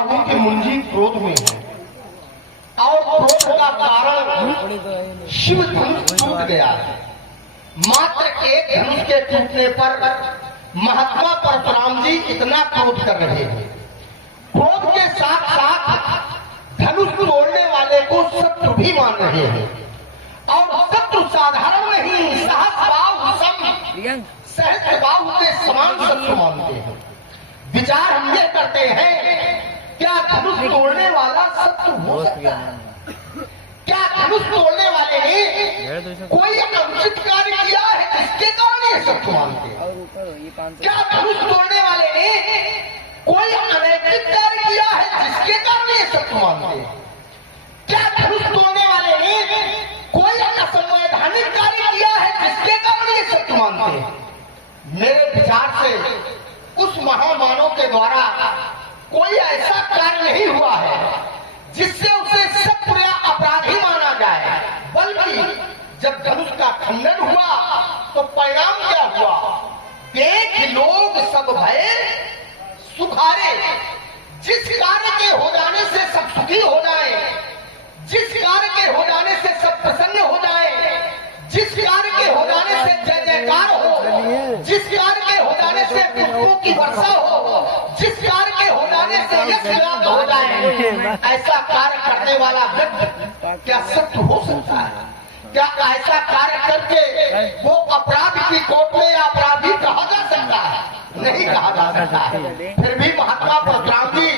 हूं कि मुंजी क्रोध में है और क्रोध का कारण शिव धनुष टूट गया है। मात्र एक धनुष के टूटने पर महात्मा परशुराम जी इतना क्रोध कर रहे हैं। क्रोध के साथ साथ धनुष तोड़ने वाले को शत्रु भी मान रहे हैं और शत्रु साधारण नहीं, सहस्त्रबाहु के समान शत्रु मानते हैं। विचार हम ये करते हैं, क्या धनुष तोड़ने वाला शत्रु हो सकता है? क्या धनुष तोड़ने वाले ने कोई अनुचित कार्य किया है जिसके कारण ये शत्रु मानते हैं? क्या धनुष तोड़ने वाले ने कोई अनैतिक कार्य किया है जिसके कारण ये शत्रु मानते हैं? क्या धनुष तोड़ने वाले ने कोई असंवैधानिक कार्य किया है जिसके कारण ये शत्रु मानते हैं? मेरे विचार से उस महामानव के द्वारा कोई ऐसा कार्य नहीं हुआ है जिससे उसे शत्रु या अपराधी माना जाए, बल्कि जब धनुष का खंडन हुआ तो परिणाम क्या हुआ? देख लोग सब भय सुखारे। जिस कार्य के हो जाने से सब सुखी हो जाए, जिस कार्य के हो जाने से सब प्रसन्न हो जाए, जिस कार्य के हो जाने से जय जयकार हो, जिस कार्य के हो जाने से पुष्पों की वर्षा हो, जिस कार्य के हो जाने से यश लाभ हो जाए, ऐसा कार्य करने वाला व्यक्ति क्या शत्रु हो सकता है? क्या ऐसा कार्य करके वो अपराध की कोर्ट में अपराधी कहा जा सकता है? नहीं कहा जा सकता है। फिर भी महात्मा परशुराम जी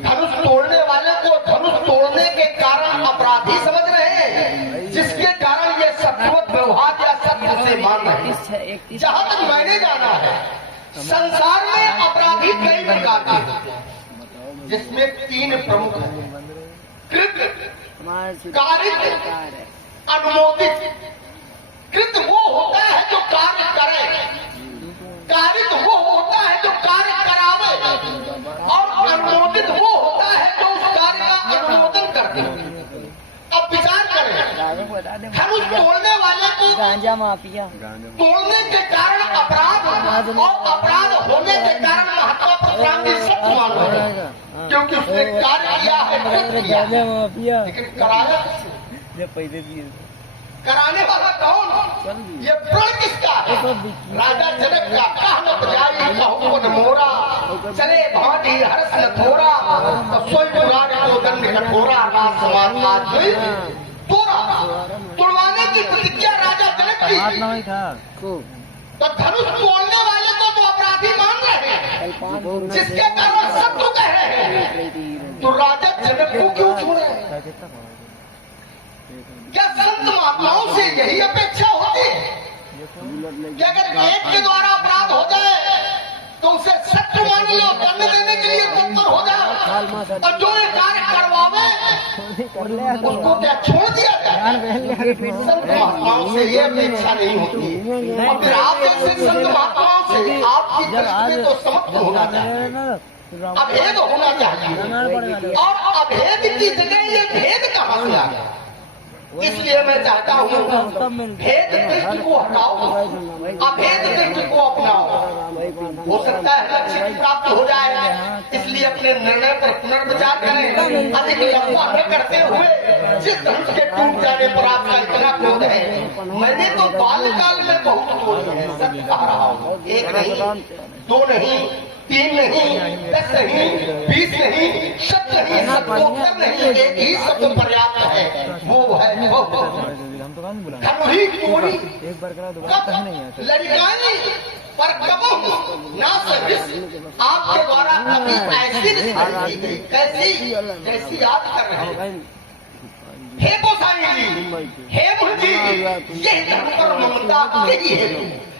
धनुष तोड़ने वाले को धनुष तोड़ने के कारण अपराधी समझ रहे हैं, जिसके कारण ये शत्रुवत व्यवहार या शत्रु से मान रहे हैं। जहां तक मैंने जाना है, संसार में अपराधी कई प्रकार के होते हैं, जिसमें तीन प्रमुख हैं: कृत, कारित, अनुमोदित। कृत वो होता है जो कार्य करे, कारित वो होता है जो कार्य करावे, और अनुमोदित वो होता है जो उस कार्य का अनुमोदन करते हैं। अब विचार करें, धनुष तोड़ने वाले को गांजा माफिया तोड़ने के कारण अपराध और अपराध होने के कारण महात्मा परशुराम जी शत्रु मान रहे हैं, क्योंकि उसने कार्य किया है, लेकिन कराया पैसे दिए। कराने वाला कौन? ये प्रण किसका है? राजा जनक का। कहत जाई कहु मोरा, चले भांति हर्ष न थोरा, तो सोई पुराण को दंड कठोरा, राजसमान आज हुई तोरा। तुड़वाने की प्रतिज्ञा राजा जनक की, तो धनुष तोड़ने वाले को तो अपराधी मान रहे हैं, जिसके कारण शत्रु कह रहे हैं, तो राजा जनक को क्यों छोड़े? क्या संत महात्माओं से यही अपेक्षा होती है कि अगर एक के द्वारा अपराध हो जाए तो उसे शत्रु मान लो, दंड देने के लिए तत्पर हो जाए, और जो ये कार्य करवावे उसको क्या छोड़ दिया जाए? संत महात्माओं से ये अपेक्षा नहीं होती। और फिर आप जैसे संत महात्माओं से आपकी दृष्टि में तो समाप्त होना चाहिए, अभेद होना चाहिए, और अभेद की जगह ये भेद कहाँ से आ गया? इसलिए मैं चाहता हूँ भेद दृष्टि को हटाओ, अभेद दृष्टि को अपनाओ। हो सकता है लक्ष्य प्राप्त हो जाए, इसलिए अपने निर्णय पर पुनर्विचार करें। अधिक लंबा न करते हुए जिस धनुष के टूट जाने पर आपका इतना क्रोध है, मैंने तो बाल्यकाल में बहुत क्रोध है, सत्य कह रहा हूँ। एक नहीं, दो नहीं, 3 नहीं, 10 नहीं, 20 नहीं, 7 नहीं, 77 नहीं, एक ही शब्द पर्याप्त है, वो है धनुही तोड़ी लड़काई पर कबहू ना सहिस। आपके द्वारा कभी ऐसी की गई, कैसी जैसी आप कर रहे हैं। हे गोसाई जी, हे मुझी, यही धर्म पर ममता यही है।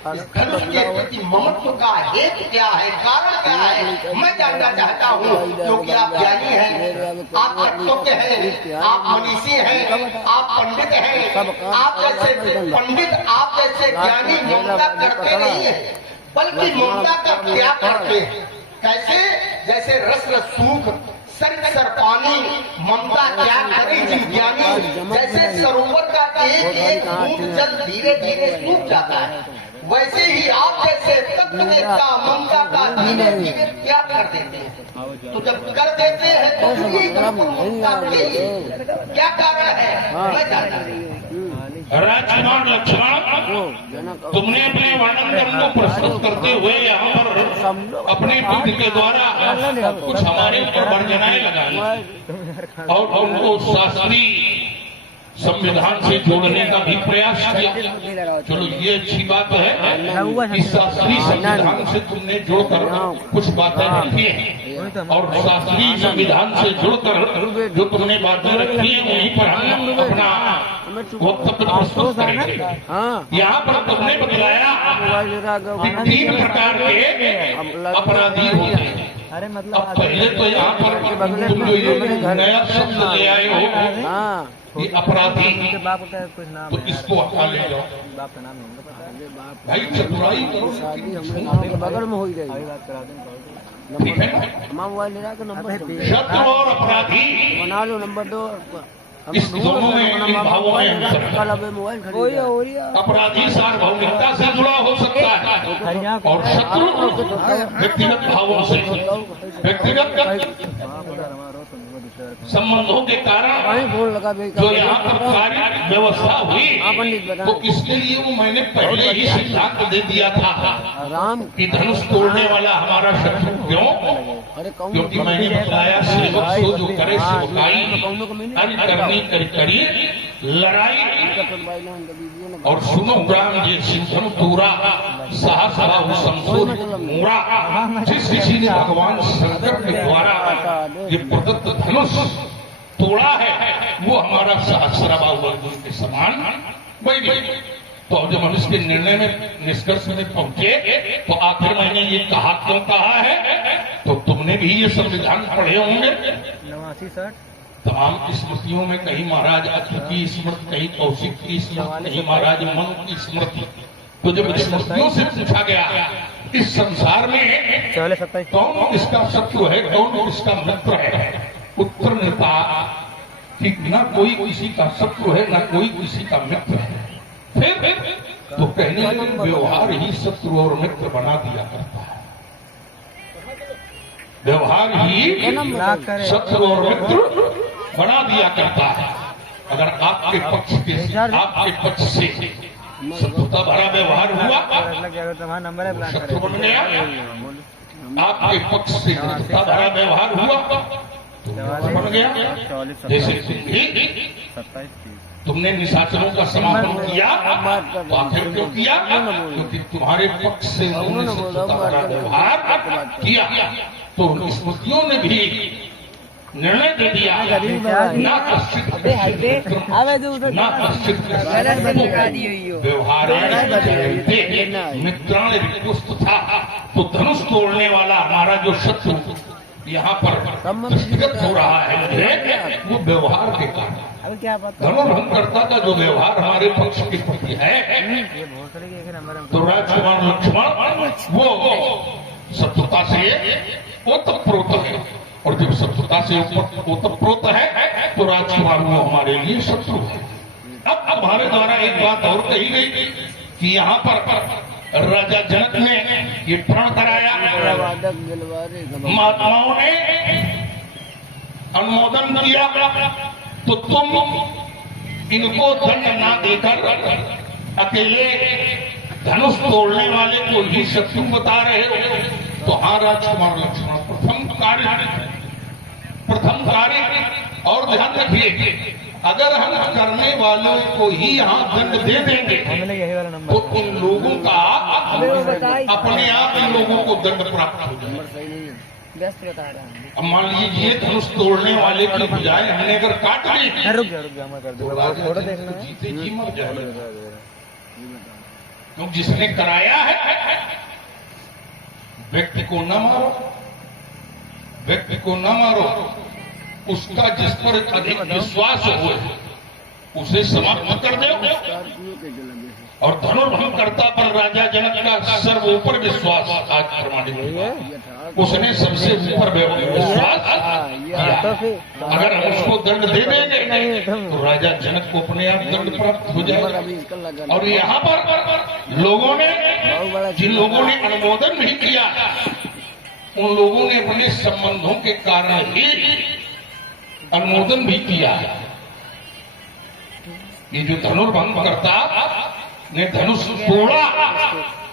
धनुष के प्रति ममत्व का हेतु क्या है, कारण क्या है, मैं जानना चाहता हूँ। क्योंकि आप ज्ञानी हैं, आप तत्वज्ञ हैं, आप मनीषी हैं, आप पंडित हैं। आप जैसे पंडित, आप जैसे ज्ञानी ममता करते नहीं है, बल्कि ममता का त्याग करते हैं। कैसे? जैसे रस सूख सर पानी, ममता त्याग करे जीव ज्ञानी। जैसे सरोवर का एक एक बूंद जल धीरे धीरे सूख जाता है, वैसे ही आप जैसे तत्ववेत्ता ममता का धीरे धीरे त्याग कर देते हैं। तो जब कर देते हैं तो ये क्या कारण है मैं जानता नहीं। राजकुमार लक्ष्मण, तुमने अपने वर्णन कर्म को प्रस्तुत करते हुए यहाँ पर अपने बुद्धि के द्वारा कुछ हमारे ऊपर वर्जनाएं लगाई और उनको शास्त्रीय संविधान से जोड़ने का भी प्रयास किया। चलो ये अच्छी बात है कि शास्त्रीय संविधान से तुमने जोड़कर कुछ बातें रखी हैं और शास्त्रीय संविधान से जुड़कर जो तुमने बातें रखी हैं उन्हीं पर हम अपना वक्तव्य प्रस्तुत करेंगे। यहाँ पर तुमने बतलाया कि 3 प्रकार के अपराधी होते हैं। अब पहले तो यहाँ पर तुम जो ये नया शब्द ले आए हो ये अपराधी, तो इसको हटा ले जाओ भाई, चतुराई करो बगल में हो गई। ठीक है। शत्रु और अपराधी बना लो नंबर 2। इस दोनों में इन भावों में अंतर है। अपराधी सार्वभौमिकता से जुड़ा हो सकता है और शत्रु व्यक्तिगत भावों से, व्यक्तिगत संबंधों के कारण जो यहाँ पर कार्य व्यवस्था हुई तो इसके लिए वो मैंने पहले ही सिद्धांत दे दिया था कि धनुष तोड़ने वाला हमारा शत्रु क्यों, क्योंकि मैंने बताया सेवक सो जो करे सेवकाई, अन्य करनी करी लड़ाई। और सुनो ग्राम ये सिंधन तोरा साहस बाहु संसोध मोरा, जिस किसी ने भगवान शंकर के द्वारा ये प्रदत्त धनुष तोड़ा है वो हमारा सहस्रा बाहु अर्जुन के समान वही। तो जब हम इसके निर्णय में निष्कर्ष में पहुंचे तो आखिर मैंने ये कहा क्यों कहा है, तो तुमने भी ये संविधान पढ़े होंगे। 89 सर तमाम स्मृतियों में कहीं महाराज अच्युत की स्मृति, कहीं कौशिक की स्मृति, कहीं महाराज मनु की स्मृति। तो जब स्मृतियों से पूछा गया इस संसार में कौन इसका शत्रु है, कौन इसका मित्र है, उत्तर मिलता कि न कोई किसी का शत्रु है न कोई किसी का मित्र है। फिर तो कहने लगे व्यवहार ही शत्रु और मित्र बना दिया करता है, व्यवहार ही शत्रु और मित्र बना दिया करता है। अगर आपके पक्ष से शत्रुता भरा व्यवहार हुआ शत्रु बन गया, आपके पक्ष से शत्रुता भरा व्यवहार हुआ तो बन गया। जैसे तुमने निशाचरों का समापन किया तो आखिर क्यों किया, क्योंकि तुम्हारे पक्ष से उन्होंने शत्रुता भरा व्यवहार किया। तो स्मृतियों ने भी निर्णय दे दिया ना कश्चित व्यवहार मित्राण रिपुस्त था। तो धनुष तोड़ने वाला हमारा जो शत्रु यहाँ पर दृष्टिगत हो रहा है मुझे, वो व्यवहार के कारण धनुर्भंकर्ता का जो व्यवहार हमारे पक्ष के प्रति है, तो राजकुमार लक्ष्मण वो शत्रुता से ओतप्रोत है, और जब शत्रुता से ओतप्रोत है तो राजकुमार वो हमारे लिए शत्रु है। अब हमारे द्वारा एक बात और कही गई कि यहाँ पर राजा जनक ने ये प्रण कराया, महात्माओं ने अनुमोदन किया, तो तुम इनको दंड ना देकर अकेले धनुष तोड़ने वाले को ही शत्रु बता रहे हो। तो हाँ राजकुमार लक्ष्मण, प्रथम कार्य और ध्यान रखिए, अगर हम करने वालों को ही यहाँ दंड दे देंगे तो इन लोगों का अपने आप इन लोगों को दंड प्राप्त हो जाएगा। अब मान लीजिए ये धनुष तोड़ने वाले की बजाय हमने अगर काट ली तो जीते जी मर जाएगा, क्योंकि जिसने कराया है व्यक्ति को न मारो, व्यक्ति को न मारो, उसका जिस पर अधिक विश्वास हो उसे समाप्त कर दो। और धनुर्भंकर्ता पर राजा जनक का सर्वोपर विश्वास आज प्रमाणित हुआ, उसने सबसे ऊपर विश्वास किया। तो फिर अगर हम उसको दंड दे देंगे नहीं, तो राजा जनक को अपने आप दंड प्राप्त हो जाएगा। अभी इसका लगा और यहाँ पर लोगों ने, बहुत बड़ा जिन लोगों ने अनुमोदन नहीं किया, उन लोगों ने अपने संबंधों के कारण ही अनुमोदन भी किया। ये जो धनुर्भंग करता ने धनुष तोड़ा,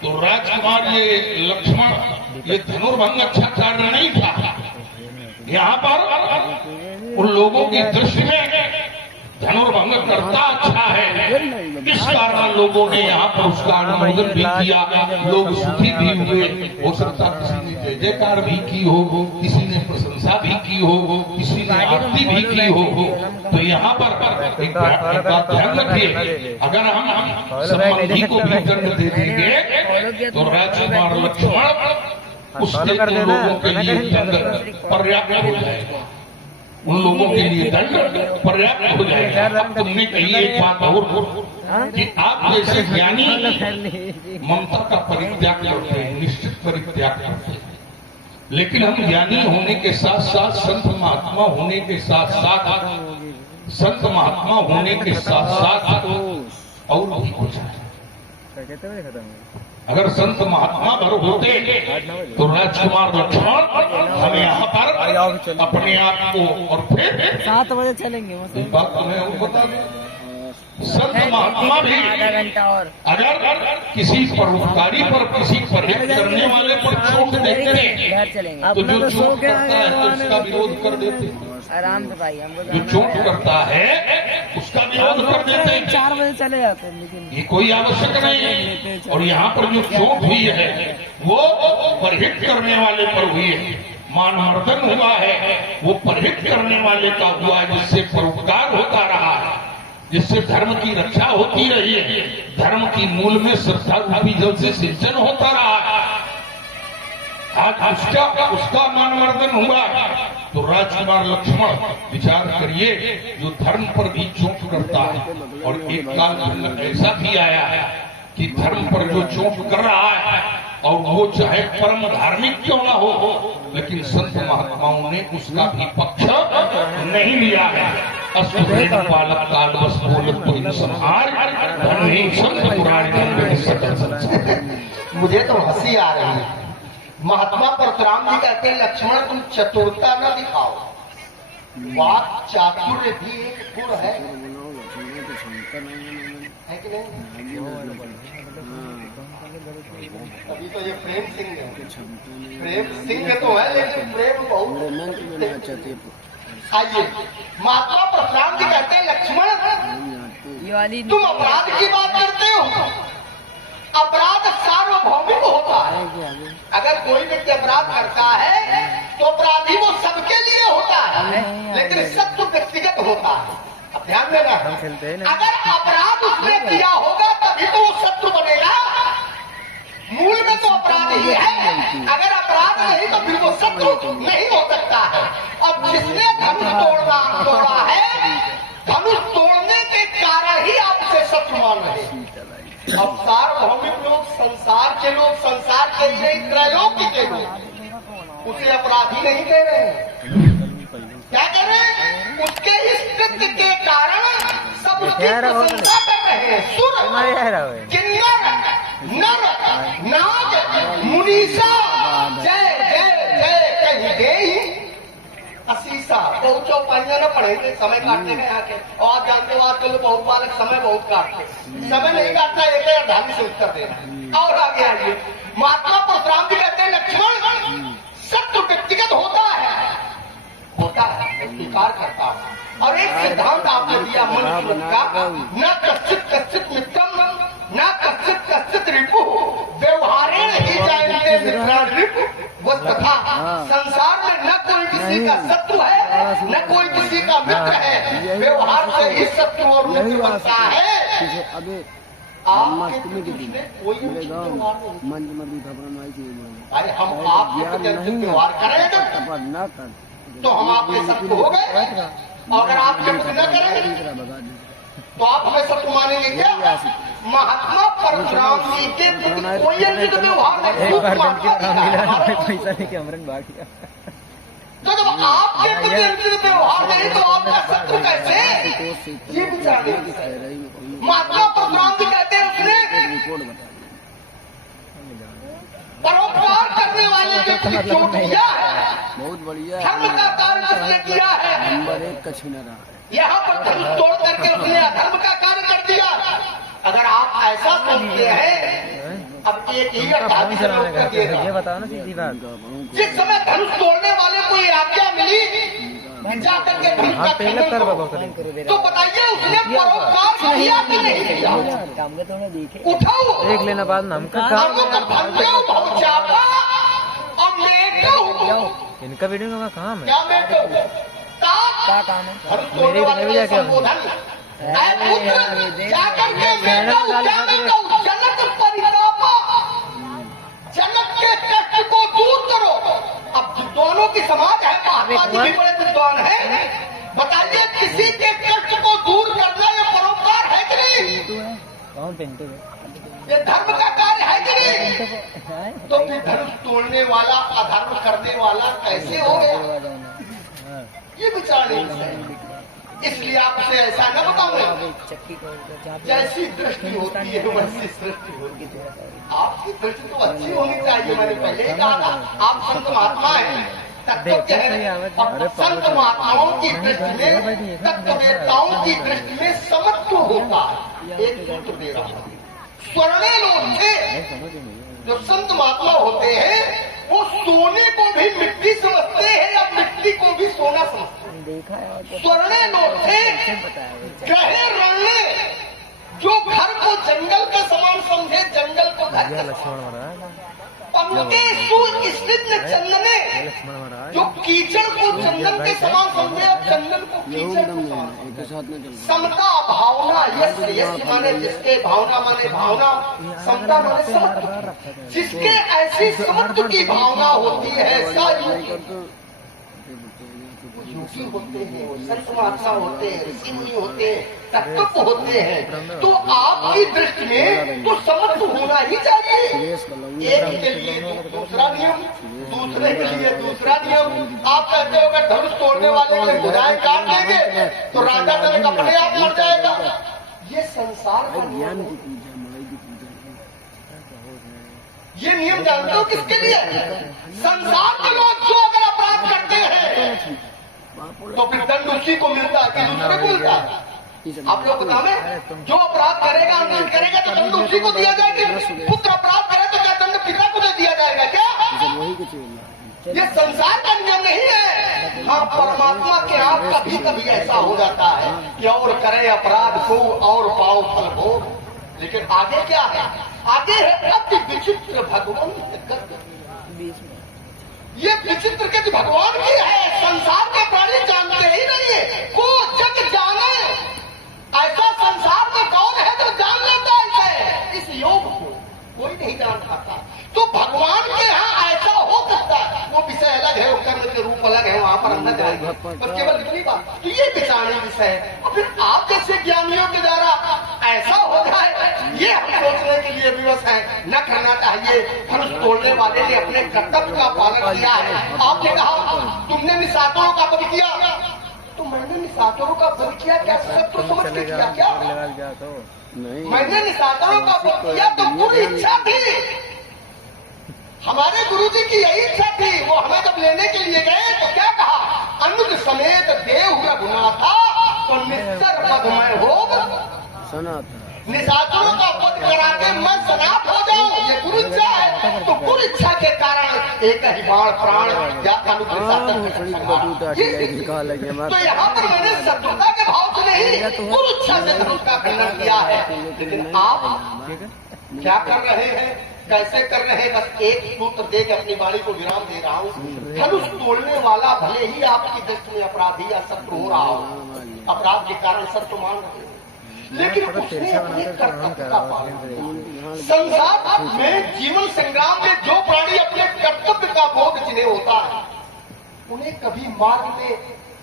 तो राजकुमार ये लक्ष्मण ये धनुर्भंग अच्छा कार्य नहीं था। यहाँ पर उन लोगों की दृष्टि में धनुर्भंग करता अच्छा है, इस कारण लोगों ने यहाँ पर उसका अनुमोदन भी किया। लोग सुखी भी हुए। हो सकता किसी ने जय जयकार भी की हो, किसी ने प्रशंसा भी की हो, किसी ने आरती भी की हो। तो यहाँ पर एक बात ध्यान रखिए, अगर हम संबंधी को भी दंड दे देंगे तो राजकुमार लक्ष्मण उसके लोगों के लिए दंड पर्याप्त हो जाएगा, उन लोगों के लिए दंड पर्याप्त हो जाएगा। अब तुमने कही एक बात और कि आप जैसे ज्ञानी ममता का परित्याग करते हैं, निश्चित परित्याग करते हैं, लेकिन हम ज्ञानी होने के साथ साथ संत महात्मा होने के साथ साथ संत महात्मा होने के साथ साथ और भी कुछ है। अगर संत महात्मा भर होते तो राजकुमार लक्ष्मण हम यहाँ पर अपने आप को, और फिर 7 बजे चलेंगे एक बात तुम्हें और बता दें, संत महात्मा भी आधा घंटा और अगर किसी परोपकारी पर, किसी परहित करने वाले पर चोट देते हैं घर चलेंगे तो जो चोट करता है तो उसका विरोध कर देते हैं। आराम से भाई, हमको जो चोट करता है उसका विरोध कर देते हैं। 4 बजे चले जाते हैं, लेकिन ये कोई आवश्यक नहीं है। और यहाँ पर जो चोट हुई है वो परहित करने वाले पर हुई है, मानमर्दन हुआ है वो परहित करने वाले का हुआ है, जिससे परोपकार होता रहा है, जिससे धर्म की रक्षा होती रही है, धर्म की मूल में श्रद्धा रूपी जल से सिंचन होता रहा है। आज उसका मानवर्धन हुआ। तो राजकुमार लक्ष्मण विचार करिए, जो धर्म पर भी चोट करता है, और एक काल ऐसा भी आया है कि धर्म पर जो चोट कर रहा है, और वो चाहे परम धार्मिक क्यों ना हो, लेकिन संत महात्माओं ने उसका भी पक्ष नहीं लिया है। पालक काल बस बोलत तो इन संहार धन संत पुराण सकल संसार। मुझे तो हंसी आ रही है। महात्मा परशुराम जी कहते हैं लक्ष्मण तुम चतुरता न दिखाओ, वाक चातुर्य भी एक गुण है कि नहीं? अभी तो ये प्रेम सिंह है, प्रेम सिंह तो है, लेकिन प्रेम बहुत। आइए, महात्मा परशुराम जी कहते हैं लक्ष्मण तुम अपराध की बात करते हो, अपराध सार्वभौमिक होता है। अगर कोई व्यक्ति अपराध करता है तो अपराधी वो सबके लिए होता है, लेकिन शत्रु व्यक्तिगत होता है। अब ध्यान देना, अगर अपराध उसने किया होगा तभी तो वो शत्रु बनेगा। मूल में तो अपराध ही है, अगर अपराध नहीं तो फिर वो शत्रु नहीं हो सकता है। अब जिसने धनुष तोड़ा है, धनुष तोड़ने के कारण ही आपसे शत्रु मान रहे हैं। अब सार्वभौमिक लोग, संसार के लोग, संसार के लिए त्रैलोक्य के लोग उसे अपराधी नहीं कह रहे हैं। क्या कह रहे हैं? उसके इस कृत्य के कारण सब उसकी प्रशंसा कर रहे हैं। सुर, किन्नर, नर, नाग, मुनीषा, जय जय जय कहीं गई असीसा। बहुत चौपाइयां न पढ़ेंगे, समय काटने में आके। और आप जानते हो आजकल बहुत बालक समय बहुत काटते, समय नहीं काटता, एक ढंग से उत्तर देना। और आगे आइए, महात्मा परशुराम जी कहते हैं लक्ष्मण शत्रु व्यक्तिगत होता है, स्वीकार करता है। और एक सिद्धांत आपने दिया मन का, न कश्चित मित्रम न कश्चित रिपु व्यवहारेण ही जानते मित्रान रिपु। वस्तुतः संसार में न कोई किसी का शत्रु है, न कोई किसी का मित्र है, व्यवहार से ही शत्रु और मित्र बनता है। भाई हम आपके व्यवहार करें तो हम आपके शत्रु हो गए, और अगर आपके मित्र न करें तो आप हमें शत्रु मानेंगे क्या? महात्मा परशुराम जी के कोई व्यवहार नहीं। पैसा लेके अमरन भाग गया। तो जब आपके प्रति अनुचित व्यवहार नहीं तो आपका शत्रु कैसे? ये विचार महात्मा परशुराम जी कहते हैं उसने परोपकार करने वाले व्यक्ति की चोट किया है, बहुत बढ़िया धर्म का कार्य जिसने किया है, नंबर 1 का छीना यहाँ पर धनुष तोड़ करके उसने अधर्म का कार्य कर दिया। अगर आप ऐसा सोचते हैं, अब एक ही अर्थात से मैं उत्तर दे रहा हूं। ये बताओ ना सीधी बात। जिस समय धनुष तोड़ने वाले को ये आज्ञा मिली जाकर के धनुष का खंडन करो, तो बताइए उसने परोपकार किया कि नहीं किया? काम के थोड़ा देखे उठाओ देख लेना बाद में हमका इनका वीडियो का काम है। क्या मैं कहूँ? क्या काम है? धनुष तोड़ने वाले को संबोधन ऐ पुत्र जाकर के मैं कहूँ, क्या मैं कहूँ? जनक परिताप, जनक के कष्ट को दूर करो। अब विद्वानों की समाज है, महात्मा जी भी बड़े विद्वान हैं, बताइए किसी के कष्ट को दूर करना ये परोपकार है कि नहीं? कौन पिंटू है? ये धर्म का कार्य है कि नहीं? तो फिर धनुष तोड़ने वाला अधर्म करने वाला कैसे हो गया? ये विचार नहीं। इसलिए आपसे ऐसा न बताऊं, चक्की को जैसी दृष्टि होती है वैसी सृष्टि होती है। आपकी दृष्टि तो अच्छी होनी चाहिए। मैंने पहले ही कहा था, आप संत महात्मा हैं, तत्व क्या है? और संत महात्माओं की दृष्टि में, तत्ववेत्ताओं की दृष्टि में समत्व होता है। एक सूत्र दे रहा हूं, स्वर्णे लोग थे जो संत महात्मा होते हैं, वो सोने को भी मिट्टी समझते हैं या मिट्टी को भी सोना समझते हैं। देखा है स्वर्णे लोग थे, ग्रहे रंगने, जो घर को जंगल के समान समझे, जंगल को घर के समान। पंके सुस्निग्ध चंदने, जो कीचड़ को चंदन के समान समझे और चंदन को कीचड़ के समान। समता भावना, यश यश माने जिसके, भावना माने भावना, समता माने समत्व। जिसके ऐसी समत्व की भावना होती है, ऐसा योगी होते हैं, संत महात्मा होते हैं, ऋषि मुनि होते हैं, तत्व होते हैं। तो आपकी दृष्टि में तो समत्व होना ही चाहिए। एक के लिए दूसरा नियम, दूसरे के लिए दूसरा नियम। आप कहते हो अगर धनुष तोड़ने वाले के भुजाएं काट देंगे तो राजा जनक अपने आप मर जाएगा। ये संसार का ज्ञान की पूजा, ये नियम जानते हो किसके लिए? संसार के लोग जो अगर अपराध करते हैं तो फिर दंड उसी को मिलता है कि दूसरे को मिलता है। आप लोग को नाम है, जो अपराध करेगा आंदोलन करेगा तो दंड उसी को दिया जाएगा। पुत्र अपराध करे तो क्या दंड पिता को दे दिया जाएगा क्या? ये संसार का नियम नहीं है। हाँ, परमात्मा के आप कभी कभी ऐसा हो जाता है कि और करे अपराध को और पाओ फल हो। लेकिन आगे क्या है? आगे है अति विचित्र भगवंत। ये विचित्र के भगवान की है, संसार के प्राणी जानते ही नहीं है। को जग जाने, ऐसा संसार में कौन है जो जान लेता है इस योग को? कोई नहीं जान पाता। तो भगवान के यहाँ ऐसा हो सकता है, वो विषय अलग है, वो कर्म के रूप अलग है, वहाँ पर अंदर जाएंगे, पर केवल इतनी बात। तो ये विचारणी विषय है। और फिर आप जैसे ज्ञानियों के द्वारा ऐसा हो जाए, ये हम सोचने के लिए विवश है। न करना चाहिए। धनुष तोड़ने वाले ने अपने कर्तव्य का पालन किया है। आपने कहा तुमने निशाचरों का वध किया, तो मैंने निशाचरों का वध किया क्या शत्रु समझ के किया क्या? मैंने निशाचरों का वध किया तो पूरी इच्छा थी, हमारे गुरुजी की यही इच्छा थी। वो हमें जब लेने के लिए गए तो क्या कहा? अनुज समेत देव रघुनाथा तो निश्चर पद में हो, निशाचरों का पद करा के मैं सनात हो जाऊं, ये गुरु इच्छा है। तो गुरु इच्छा के कारण एक ही बाण प्राण या तो यहाँ पर मैंने शत्रुता के भाव से नहीं, गुरु इच्छा से धनुष का खंडन किया है। लेकिन आप क्या कर रहे हैं, कैसे कर रहे हैं? बस एक सूत्र दे के अपनी वाणी को विराम दे रहा हूँ। धनुष तोड़ने वाला भले ही आपकी दृष्टि में अपराधी या शत्रु हो रहा हो, अपराध के कारण शत्रु मान रहे हो, लेकिन उसने अपने कर्तव्य का पालन। संसार में जीवन संग्राम में जो प्राणी अपने कर्तव्य का बोध जिन्हें होता है, उन्हें कभी मार्ग में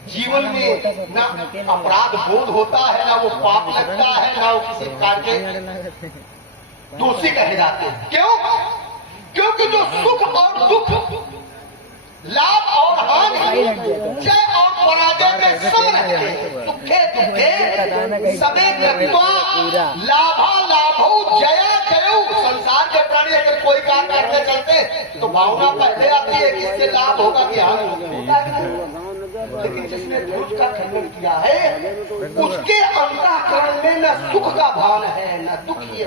जीवन में न अपराध बोध होता है, न वो पाप लगता है, न वो किसी कार्य दोषी कहे जाते हैं। क्यों? क्योंकि जो सुख और दुख लाभ और हानि, जय और पराजय में सम रहते, दुखे दुखे सबे कृत्वा लाभा लाभौ जया जयौ। संसार के प्राणी अगर कोई काम करते चलते तो भावना पहले आती है कि इससे लाभ होगा कि हानि होगा, लेकिन जिसने धनुष का खंडन किया है उसके अंतःकरण में न सुख का भान है, न दुख की,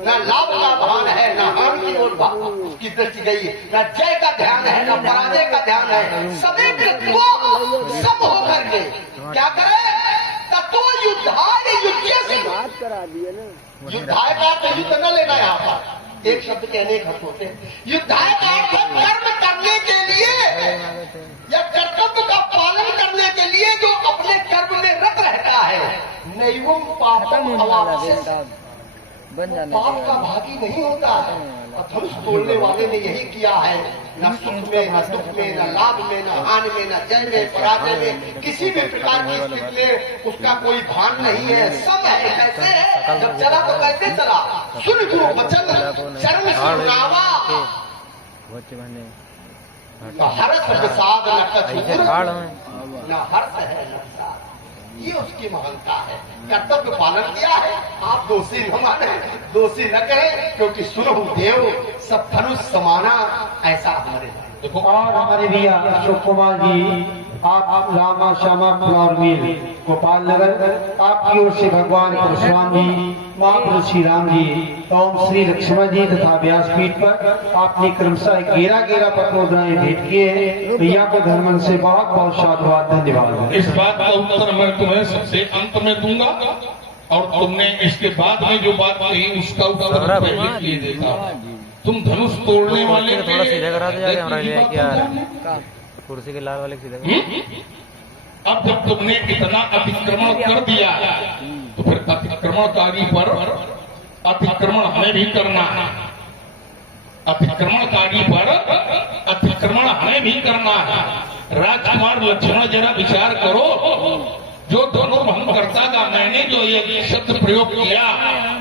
न लाभ का भान है, न हानि की ओर उसकी दृष्टि गई, न जय का ध्यान है, न पराजय का ध्यान है। सभी कृत्वा सब होकर के क्या करे, तत्व युद्धाय युज्य से बात करा दिए ना। युद्धाय का अर्थ युद्ध न लेना, यहाँ पर एक शब्द के अनेक अर्थ होते हैं। युद्धाय का अर्थ कर्म करने के लिए या कर्तव्य का पालन करने के लिए जो अपने कर्म में रत रहता है, नैवम पापम अवाप्स्यते, बन जाने पाप का भागी नहीं होता। और धनुष तोड़ने वाले ने यही किया है, न सुख में, न दुख में, न लाभ में, न हानि में, न जय में, पराजय में, किसी भी प्रकार की स्थिति में उसका कोई भान नहीं है, सब है। कैसे है, जब चला तो कैसे चला, सुन गुरु वचन चरण सुनावा, न हर्ष विषाद न कछुर, न हर्ष है न विषाद, ये उसकी महानता है। कर्तव्य पालन किया है, आप दोषी न माने, दोषी न करें, क्योंकि सुनो देव सब धनुष समाना, ऐसा हमारे देखो और हमारे भैया अशोक कुमार जी, आप रामा श्यामा फ्लावर मिल गोपाल नगर, आपकी ओर से भगवान परशुराम जी, महापुरुष श्री राम जी एवं श्री लक्ष्मण जी तथा व्यासपीठ पर आपने क्रमशः 11 पत्रोद्राएं भेंट किए हैं। भैया को धर्मन से बहुत बहुत साधुवाद, धन्यवाद। इस बात का उत्तर मैं तुम्हें सबसे अंत में दूंगा, और तुमने इसके बाद में जो बात कही उसका उत्तर पहले किए देता। तुम धनुष तोड़ने वाले थोड़ा सीधा करा दो यार, हमारा ये क्या का कुर्सी के लाल वाले सीधा करा। अब जब तुमने इतना अतिक्रमण कर दिया तो फिर अतिक्रमणकारी पर अतिक्रमण हमें भी करना है, अतिक्रमणकारी पर अतिक्रमण हमें भी करना है। राजकुमार लक्ष्मण जरा विचार करो, जो धनुर्भंगकर्ता का मैंने जो ये शब्द प्रयोग किया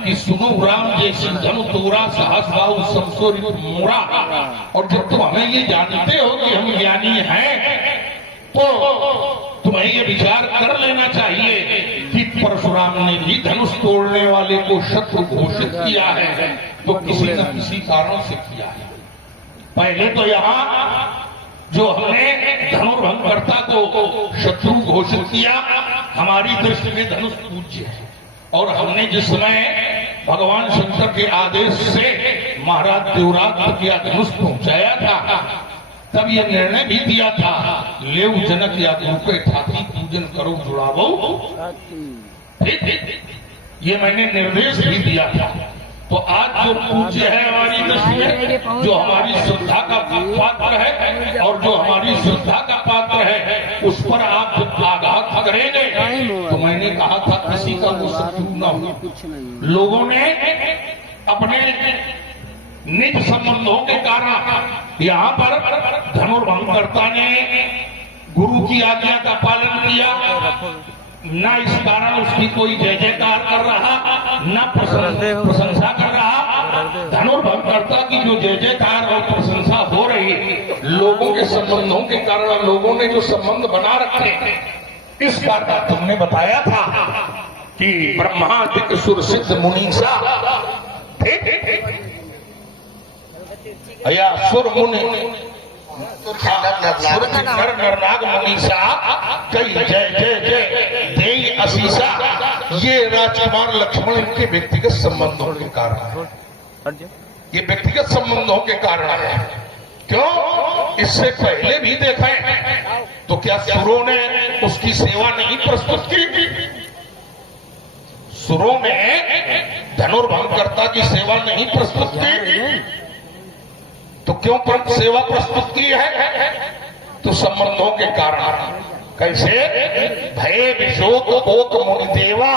कि सुनो राम जैसी धनु तोरा सहस बाहु समसोर मोरा, और जब तुम हमें ये जानते हो कि हम ज्ञानी हैं तो तुम्हें ये विचार कर लेना चाहिए कि परशुराम ने भी धनुष तोड़ने वाले को शत्रु घोषित किया है तो किसी न किसी कारण से किया है। पहले तो यहाँ जो हमने धनुर्भंगकर्ता को शत्रु घोषित किया, हमारी दृष्टि में धनुष पूज्य है, और हमने जिस समय भगवान शंकर के आदेश से महाराज देवराज तक यह धनुष पहुंचाया था, तब यह निर्णय भी दिया था, लेव जनक या रूपे ठाती पूजन करो जुड़ावो, ये मैंने निर्देश भी दिया था। तो आज जो पूज्य है हमारी दृष्टि में, जो हमारी श्रद्धा का पात्र है और जो हमारी श्रद्धा का पात्र है, उस पर आप जब आघात करेंगे तो मैंने कहा था किसी का वो शत्रु न हो। लोगों ने अपने निज संबंधों के कारण यहाँ पर धनुर्भंगकर्ता ने गुरु की आज्ञा का पालन किया, न इस कारण उसकी कोई जय जयकार कर रहा, न प्रशंसा कर रहा। धनुर्भंगकर्ता की जो जय जयकार और प्रशंसा हो रही, लोगों के संबंधों के कारण, लोगों ने जो संबंध बना रखे, इस कारण तुमने बताया था कि ब्रह्मादिक सुर सिद्ध मुनीसा, या सुर मुनि नर नरनाग मुनीसा कई जय जय जय देई असीसा, ये राजकुमार लक्ष्मण इनके व्यक्तिगत संबंधों के कारण है, ये व्यक्तिगत संबंधों के कारण है। क्यों? इससे पहले भी देखें तो क्या सुरों ने उसकी सेवा नहीं प्रस्तुत की? सुरों ने धनुर्भंगकर्ता की सेवा नहीं प्रस्तुत की? तो क्यों सेवा प्रस्तुत की है? तो संबंधों के कारण। कैसे? भय विशोक ओक मुनि देवा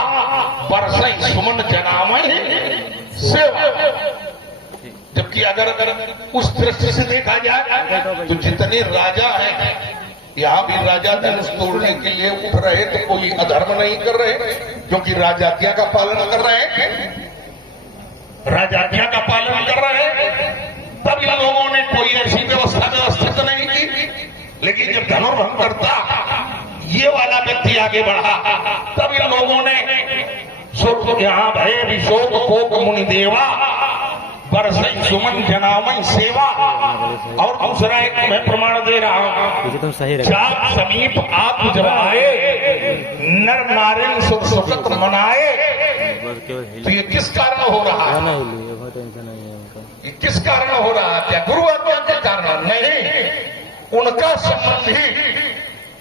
बरसई सुमन जनामय सेवा। जबकि अगर उस दृष्टि से देखा जाए तो जितने राजा हैं, यहाँ भी राजा धनुष तोड़ने के लिए उठ रहे तो कोई अधर्म नहीं कर रहे, क्योंकि राजाज्ञा का पालन कर रहे हैं, राजाज्ञा का पालन कर रहे हैं। तब इन लोगों ने कोई ऐसी व्यवस्था व्यवस्थित नहीं की लेकिन जब धनुर्भंग करता ये वाला व्यक्ति आगे बढ़ा, तब इन लोगों ने सुर यहाँ भय विशोक कोक मुनि देवा बरसई सुमन जनामई सेवा। और दूसरा एक मैं प्रमाण दे रहा हूँ, तुम सही रहे। जात समीप आप जब आए नर नारिन सुख सुखत मनाए। बस केवल हिल तो ये किस कारण हो रहा है? ना हिली, बहुत टेंशन नहीं है उनको। ये किस कारण हो रहा है? क्या गुरु आज्ञा के कारण? नहीं, उनका संबंधी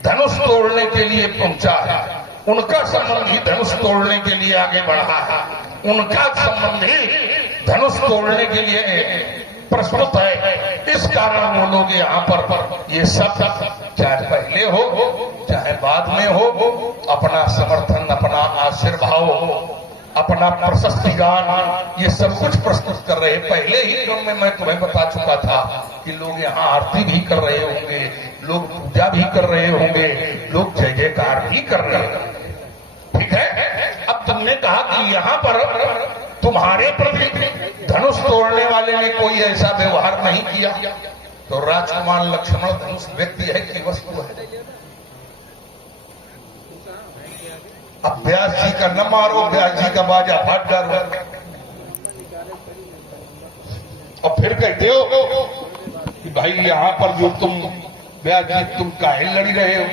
धनुष तोड़ने के लिए पहुंचा है, उनका संबंधी धनुष तोड़ने के लिए आगे बढ़ा है, उनका संबंधी धनुष तोड़ने के लिए प्रस्तुत है। इस कारण वो लोग यहाँ पर ये सब चाहे पहले हो चाहे बाद में हो अपना समर्थन, अपना आशीर्भाव, अपना प्रशस्ति गान ये सब कुछ प्रस्तुत कर रहे। पहले ही क्रम में मैं तुम्हें बता चुका था कि लोग यहाँ आरती भी कर रहे होंगे, लोग पूजा भी कर रहे होंगे, लोग जय जयकार भी कर रहे होंगे। ठीक है, अब तुमने कहा कि यहाँ पर तुम्हारे प्रति धनुष तोड़ने वाले ने कोई ऐसा व्यवहार नहीं किया, तो राजकुमार लक्ष्मण धनुष व्यक्ति है कि वस्तु है? अब व्यास जी का न मारो, व्यास जी का बाजा फाट डालो, और फिर कहते हो कि भाई यहाँ पर जो तुम व्यास जी तुम काहे लड़ी रहे हो,